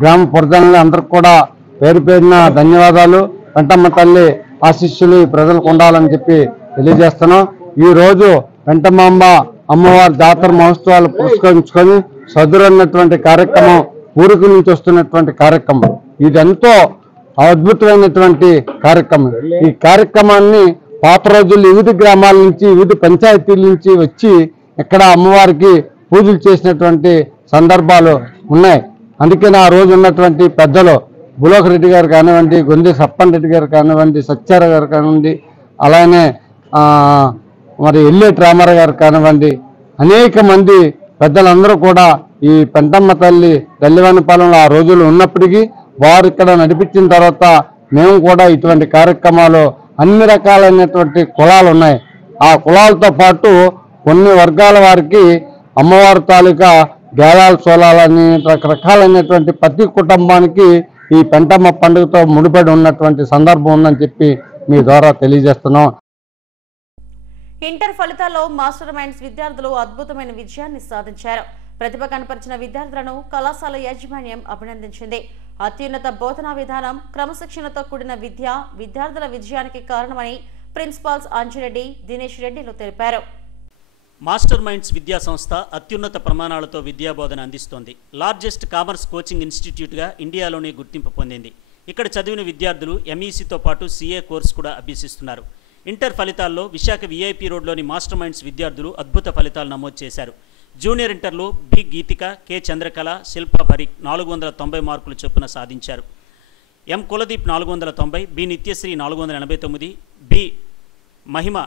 గ్రామ ప్రజలందరికీ కూడా పేరు పేరున ధన్యవాదాలు. పెంటమ్మ తల్లి ఆశీస్సులు ప్రజలకు ఉండాలని చెప్పి తెలియజేస్తున్నాం. ఈ రోజు పెంటమాంబ అమ్మవారి జాతర మహోత్సవాలు పురస్కరించుకొని సదురన్నటువంటి కార్యక్రమం ఊరికి నుంచి వస్తున్నటువంటి కార్యక్రమం. ఇది ఎంతో అద్భుతమైనటువంటి కార్యక్రమం. ఈ కార్యక్రమాన్ని పాత రోజుల్లో వివిధ గ్రామాల నుంచి వివిధ పంచాయతీల నుంచి వచ్చి ఇక్కడ అమ్మవారికి పూజలు చేసినటువంటి సందర్భాలు ఉన్నాయి. అందుకని ఆ రోజు ఉన్నటువంటి పెద్దలు బులోక్ రెడ్డి గారు కానివ్వండి, గొంది సప్పన్ రెడ్డి గారు కానివ్వండి, సత్యార గారు కానివ్వండి, అలానే మరి ఎల్లేటి రామారావు గారు కానివ్వండి, అనేక మంది పెద్దలందరూ కూడా ఈ పెంటమ్మ తల్లి దల్లివానిపాలెంలో ఆ రోజులు ఉన్నప్పటికీ వారు ఇక్కడ నడిపించిన తర్వాత మేము కూడా ఇటువంటి కార్యక్రమాలు అన్ని రకాలైనటువంటి కులాలు ఉన్నాయి. ఆ కులాలతో పాటు కొన్ని వర్గాల వారికి అమ్మవారి తాలూకా గేలాలు సోలాలని రకరకాలైనటువంటి ప్రతి కుటుంబానికి ఈ పెంటమ్మ పండుగతో ముడిపడి ఉన్నటువంటి సందర్భం ఉందని చెప్పి మీ ద్వారా తెలియజేస్తున్నాం. ఇంటర్ ఫలితాల్లో మాస్టర్ మైండ్స్ విద్యార్థులు అద్భుతమైన విజయాన్ని సాధించారు. ప్రతిభ కనపరిచిన విద్యార్థులను కళాశాల యాజమాన్యం అభినందించింది. అత్యున్నత బోధనా విధానం, క్రమశిక్షణతో కూడిన విద్య విద్యార్థుల విజయానికి కారణమని ప్రిన్సిపాల్స్ అంజిరెడ్డి, దినేష్ రెడ్డిలు తెలిపారు. మాస్టర్ మైండ్స్ విద్యా సంస్థ అత్యున్నత ప్రమాణాలతో విద్యాబోధన అందిస్తోంది. లార్జెస్ట్ కామర్స్ కోచింగ్ ఇన్స్టిట్యూట్గా ఇండియాలోనే గుర్తింపు పొందింది. ఇక్కడ చదివిన విద్యార్థులు ఎంఈసీతో పాటు సిఏ కోర్సు కూడా అభ్యసిస్తున్నారు. ఇంటర్ ఫలితాల్లో విశాఖ విఐపి రోడ్లోని మాస్టర్ మైండ్స్ విద్యార్థులు అద్భుత ఫలితాలు నమోదు చేశారు. జూనియర్ ఇంటర్లో బి గీతిక, కె చంద్రకళ, శిల్ప భరిక్ 490 మార్కులు చొప్పున సాధించారు. M Kuldeep 490, B Nityasri 489, B Mahima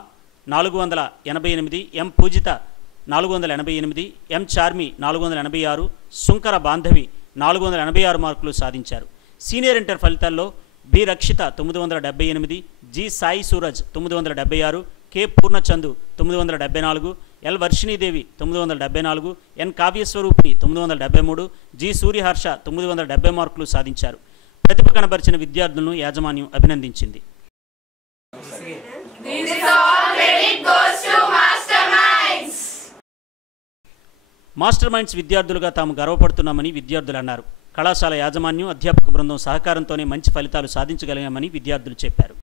488, M Poojitha 488, M Charmi 486, Sunkara Bandhavi 486 మార్కులు సాధించారు. సీనియర్ ఇంటర్ ఫలితాల్లో B Rakshitha 978, G Sai Suraj 976, K Purnachandu 974, L Varshinidevi 974, N Kavyaswarupini 973, G Suryaharsha 970 మార్కులు సాధించారు. ప్రతిభ కనబరిచిన విద్యార్థులను యాజమాన్యం అభినందించింది. మాస్టర్ మైండ్స్ విద్యార్థులుగా తాము గర్వపడుతున్నామని విద్యార్థులు అన్నారు. కళాశాల యాజమాన్యం, అధ్యాపక బృందం సహకారంతోనే మంచి ఫలితాలు సాధించగలిగామని విద్యార్థులు చెప్పారు.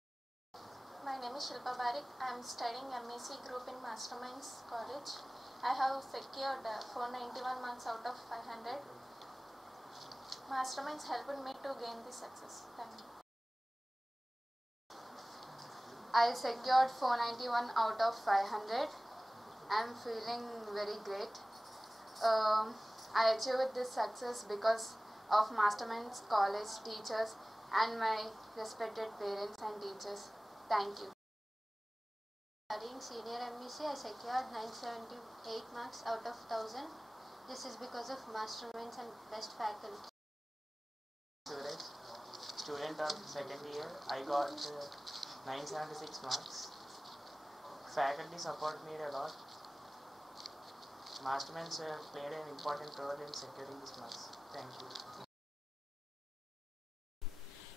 My name is Shilpa Barik. I am studying MEC group in Masterminds College. I have secured 491 marks out of 500. Masterminds helped me to gain this success. Thank you. I secured 491 out of 500. I am feeling very great. I achieved this success because of Masterminds College teachers and my respected parents and teachers. Thank you. Studying senior MEC, I secured 978 marks out of 1000. This is because of Masterminds and best faculty. Student of second year, I got 976 marks. Faculty support me a lot. Masterminds played an important role in securing these marks. Thank you.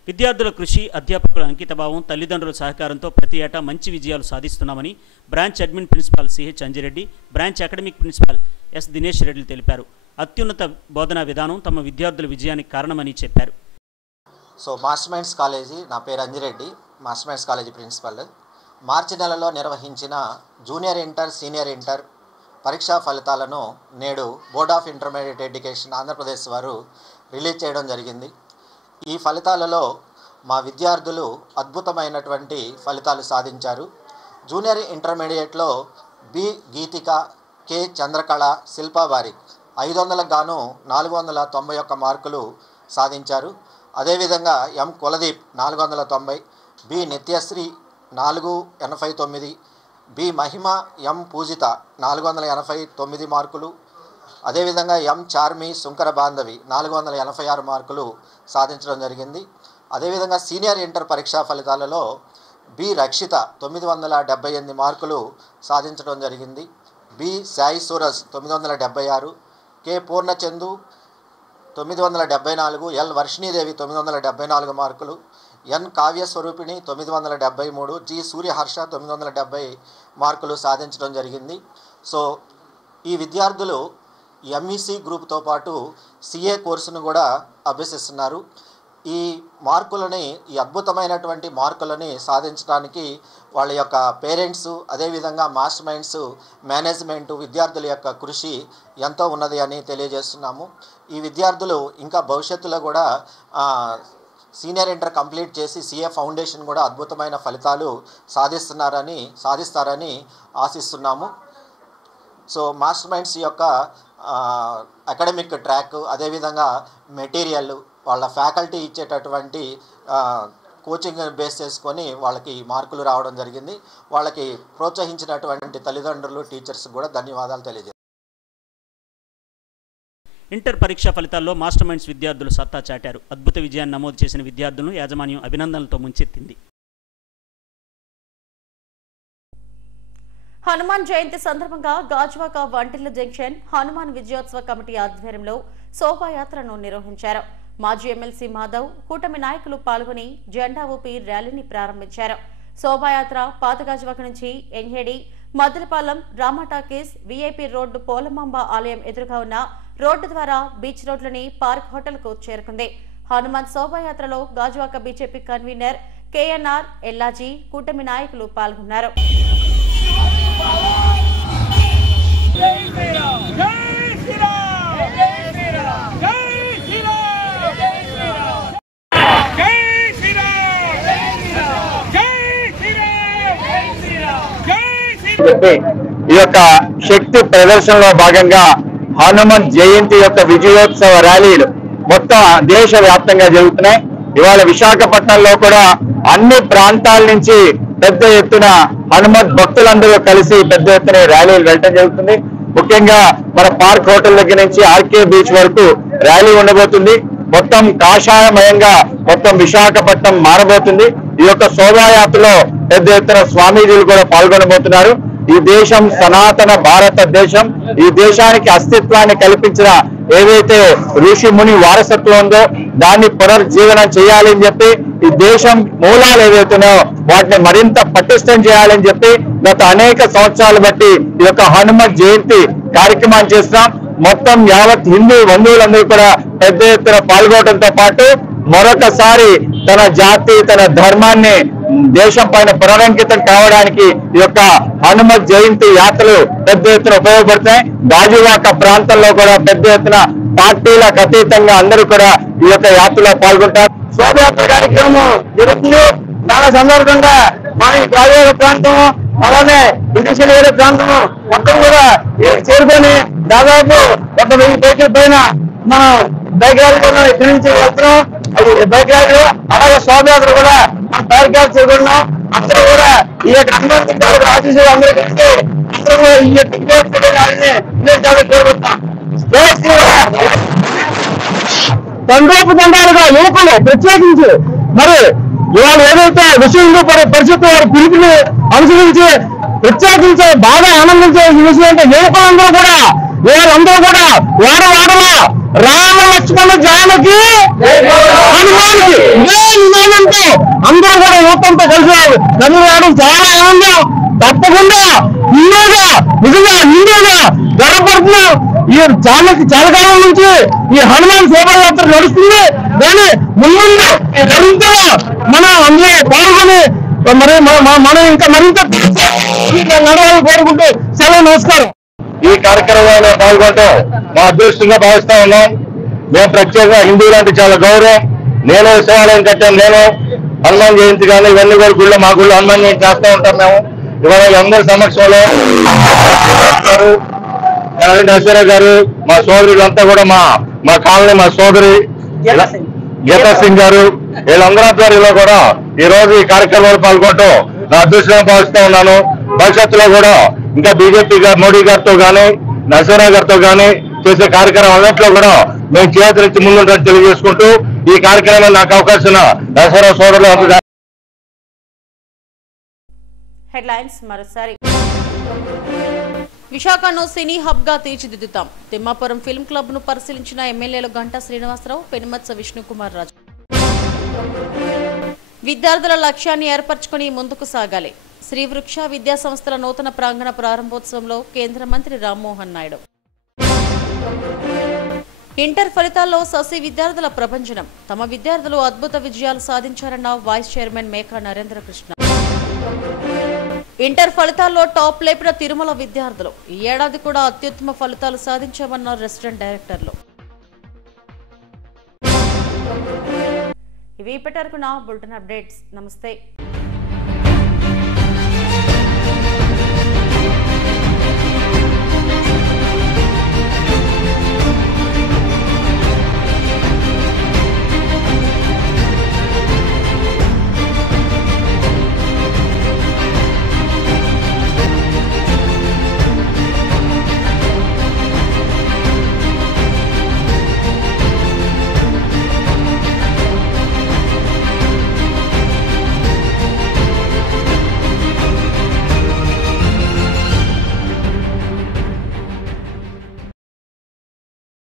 విద్యార్థుల కృషి, అధ్యాపకుల అంకితభావం, తల్లిదండ్రుల సహకారంతో ప్రతి ఏటా మంచి విజయాలు సాధిస్తున్నామని branch admin principal CH Anjireddy, branch academic principal S Dinesh రెడ్డిలు తెలిపారు. అత్యున్నత బోధనా విధానం తమ విద్యార్థుల విజయానికి కారణమని చెప్పారు. సో మాస్టర్మైండ్స్ కాలేజీ, నా పేరు అంజిరెడ్డి, మాస్టర్మైండ్స్ కాలేజీ ప్రిన్సిపల్. మార్చి నెలలో నిర్వహించిన జూనియర్ ఇంటర్, సీనియర్ ఇంటర్ పరీక్షా ఫలితాలను నేడు board of intermediate education Andhra Pradesh వారు రిలీజ్ చేయడం జరిగింది. ఈ ఫలితాలలో మా విద్యార్థులు అద్భుతమైనటువంటి ఫలితాలు సాధించారు. జూనియర్ ఇంటర్మీడియట్లో బి గీతిక, కె చంద్రకళ, శిల్ప బారిక్ 500కు గాను 491 మార్కులు సాధించారు. అదేవిధంగా ఎం కులదీప్ 490, బి నిత్యశ్రీ 489, బి మహిమ, ఎం పూజిత 489 మార్కులు. అదేవిధంగా ఎం చార్మి, సుంకర బాంధవి 486 మార్కులు సాధించడం జరిగింది. అదేవిధంగా సీనియర్ ఇంటర్ పరీక్షా ఫలితాలలో బి రక్షిత 978 మార్కులు సాధించడం జరిగింది. B Sai Suraj 976, K Purnachandu 974, L Varshinidevi 974 మార్కులు, ఎన్ కావ్య స్వరూపిణి 973, జి సూర్యహర్ష 970 మార్కులు సాధించడం జరిగింది. సో ఈ విద్యార్థులు ఎంఈసి గ్రూప్తో పాటు సిఏ కోర్సును కూడా అభ్యసిస్తున్నారు. ఈ మార్కులని, ఈ అద్భుతమైనటువంటి మార్కులని సాధించడానికి వాళ్ళ యొక్క పేరెంట్స్, అదేవిధంగా మాస్టర్ మైండ్స్, మేనేజ్మెంటు, విద్యార్థుల యొక్క కృషి ఎంతో ఉన్నది అని తెలియజేస్తున్నాము. ఈ విద్యార్థులు ఇంకా భవిష్యత్తులో కూడా సీనియర్ ఇంటర్ కంప్లీట్ చేసి సిఏ ఫౌండేషన్ కూడా అద్భుతమైన ఫలితాలు సాధిస్తారని ఆశిస్తున్నాము. సో మాస్టర్ మైండ్స్ యొక్క అకాడమిక్ ట్రాక్, అదేవిధంగా మెటీరియల్, వాళ్ళ ఫ్యాకల్టీ ఇచ్చేటటువంటి కోచింగ్ బేస్ చేసుకొని వాళ్ళకి మార్కులు రావడం జరిగింది. వాళ్ళకి ప్రోత్సహించినటువంటి తల్లిదండ్రులు, టీచర్స్ కూడా ధన్యవాదాలు తెలియజేస్తారు. ఇంటర్ పరీక్షా ఫలితాల్లో మాస్టర్ మైండ్స్ విద్యార్థులు సత్తా చాటారు. అద్భుత విజయాన్ని నమోదు చేసిన విద్యార్థులను యాజమాన్యం అభినందనలతో ముంచెత్తింది. హనుమాన్ జయంతి సందర్భంగా గాజువాక వంటిల్ల జంక్షన్ హనుమాన్ విజయోత్సవ కమిటీ ఆధ్వర్యంలో శోభాయాత్రను నిర్వహించారు. మాజీ ఎమ్మెల్సీ మాధవ్, కూటమి నాయకులు పాల్గొని జెండా ఊపి ర్యాలీని ప్రారంభించారు. శోభాయాత్ర పాతగాజువాక నుంచి ఎన్హెడి, మద్దలపాలెం, రామాటాకీస్, విఐపి రోడ్డు, పోలమాంబ ఆలయం ఎదురుగా ఉన్న రోడ్డు ద్వారా బీచ్ రోడ్లోని పార్క్ హోటల్కు చేరుకుంది. హనుమాన్ శోభాయాత్రలో Gajuwaka BJP convener KNR, Ellaji, కూటమి నాయకులు పాల్గొన్నారు. ఈ యొక్క శక్తి ప్రదర్శనలో భాగంగా హనుమాన్ జయంతి యొక్క విజయోత్సవ ర్యాలీలు మొత్తం దేశవ్యాప్తంగా జరుగుతున్నాయి. ఇవాళ విశాఖపట్నంలో కూడా అన్ని ప్రాంతాల నుంచి పెద్ద ఎత్తున హనుమత్ భక్తులందరూ కలిసి పెద్ద ఎత్తున ర్యాలీలు వెళ్ళడం జరుగుతుంది. ముఖ్యంగా మన పార్క్ హోటల్ దగ్గర నుంచి ఆర్కే బీచ్ వరకు ర్యాలీ ఉండబోతుంది. మొత్తం కాషాయమయంగా మొత్తం విశాఖపట్నం మారబోతుంది. ఈ యొక్క శోభాయాత్రలో పెద్ద ఎత్తున స్వామీజీలు కూడా పాల్గొనబోతున్నారు. ఈ దేశం సనాతన భారతదేశం. ఈ దేశానికి అస్తిత్వాన్ని కల్పించిన ఏదైతే ఋషి ముని వారసత్వం ఉందో దాన్ని పునర్జీవనం చేయాలని చెప్పి, ఈ దేశం మూలాలు ఏవైతున్నాయో వాటిని మరింత పటిష్టం చేయాలని చెప్పి గత అనేక సంవత్సరాలు బట్టి ఈ యొక్క హనుమత్ జయంతి కార్యక్రమాన్ని చేస్తున్నాం. మొత్తం యావత్ హిందూ బంధువులందరూ కూడా పెద్ద ఎత్తున పాల్గొనడంతో పాటు మరొకసారి తన జాతి, తన ధర్మాన్ని దేశం పైన పునరంకితం కావడానికి ఈ యొక్క హనుమత్ జయంతి యాత్రలు పెద్ద ఎత్తున ఉపయోగపడతాయి. గాజువాక ప్రాంతంలో కూడా పెద్ద ఎత్తున పార్టీలకు అతీతంగా అందరూ కూడా ఈ యొక్క యాత్రలో పాల్గొంటారు. శోభయాత్ర కార్యక్రమం జరుగుతుంది. దాని సందర్భంగా మన గాజువాక ప్రాంతం, అలానే ఇండిషన్ ఏరియా ప్రాంతం మొత్తం కూడా చేరుకొని దాదాపు 1000 బైకుల పైన మనం బైక్ ర్యాలీ ఇక్కడి నుంచి వెళ్తున్నాం. బైక్ ర్యాలీ అలాగే శోభయాత్ర కూడా మనం బైక్ ర్యాలీ చేరుకున్నాం. అందరూ కూడా ఈ యొక్క అందరూ ఆశీస్సులు అందరూ కలిసి అందరూ కూడా ఈ యొక్క చేరుకుంటాం. తండ్రి తండ్రులుగా యువకులు ప్రత్యేకించి మరి ఇవాళ ఏదైతే విశ్వ హిందూ పరిషత్ వారి పిలుపుని అనుసరించి ప్రత్యేకించి బాగా ఆనందించే విషయం అంటే యువకులందరూ కూడా వీళ్ళందరూ కూడా వాడవాడలో రామ లక్ష్మణ జానకి హనుమానికి నినాదంతో అందరూ కూడా యువతంతో కలిసి చదివాడు. చాలా ఆనందం. తప్పకుండా హిందూగా నిజంగా హిందూగా గర్వపడుతున్నాం. ఈ చాలా కాలం నుంచి ఈ హనుమాన్ శోభాయాత్ర నడుస్తుంది. కానీ ముందు మరింతగా మనం అందులో పాల్గొని మరి మనం ఇంకా మరింత నడవాలని కోరుకుంటూ సెలవు. నమస్కారం. ఈ కార్యక్రమంలో పాల్గొనడం మా అదృష్టంగా భావిస్తా ఉన్నాం. మేము ప్రత్యేకంగా హిందువులంటే చాలా గౌరవం. నేను శివాలయం కట్టాను. నేను హనుమాన్ జయంతి కానీ ఇవన్నీ కూడా గుళ్ళో మా గుళ్ళో హనుమాన్ జయంతి చేస్తూ ఉంటాం. మేము ఇవాళ అందరి సమక్షంలో నరసింహ గారు, మా సోదరులంతా కూడా మా కాలనీ, మా సోదరి గీతా సింగ్ గారు, వీళ్ళందరి ఆధ్వర్యంలో కూడా ఈ రోజు ఈ కార్యక్రమంలో పాల్గొనడం నా అదృష్టంగా భావిస్తూ ఉన్నాను. భవిష్యత్తులో కూడా ఇంకా బీజేపీ మోడీ గారితో కానీ నరసింహ గారితో కానీ చేసే కార్యక్రమం అన్నింటిలో కూడా మేము చేతులెత్తి ముందుంటారని తెలియజేసుకుంటూ ఈ కార్యక్రమాన్ని నాకు అవకాశం నరసింహ సోదరులు. హెడ్లైన్స్ మరోసారి. విశాఖను సినీ హబ్ గా తీర్చిదిద్దుతాం. తిమ్మాపురం ఫిల్మ్ క్లబ్ ను పరిశీలించిన ఎమ్మెల్యేలు గంటా శ్రీనివాసరావు, పెనుమత్స విష్ణుకుమార్ రాజు. విద్యార్థుల లక్ష్యాన్ని ఏర్పరచుకొని ముందుకు సాగాలి. శ్రీ వృక్ష విద్యా సంస్థల నూతన ప్రాంగణ ప్రారంభోత్సవంలో కేంద్ర మంత్రి రామ్మోహన్ నాయుడు. ఇంటర్ ఫలితాల్లో ససి విద్యార్థుల ప్రభంజనం. తమ విద్యార్థులు అద్భుత విజయాలు సాధించారన్న vice chairman Meka Narendra Krishna. Inter ఫలితాల్లో టాప్ లేపిన తిరుమల విద్యార్థులు. ఈ ఏడాది కూడా అత్యుత్తమ ఫలితాలు సాధించామన్న రెసిడెంట్ డైరెక్టర్లు. ఇవి ఇప్పటివరకు నా బులెటిన్ అప్డేట్స్. నమస్తే.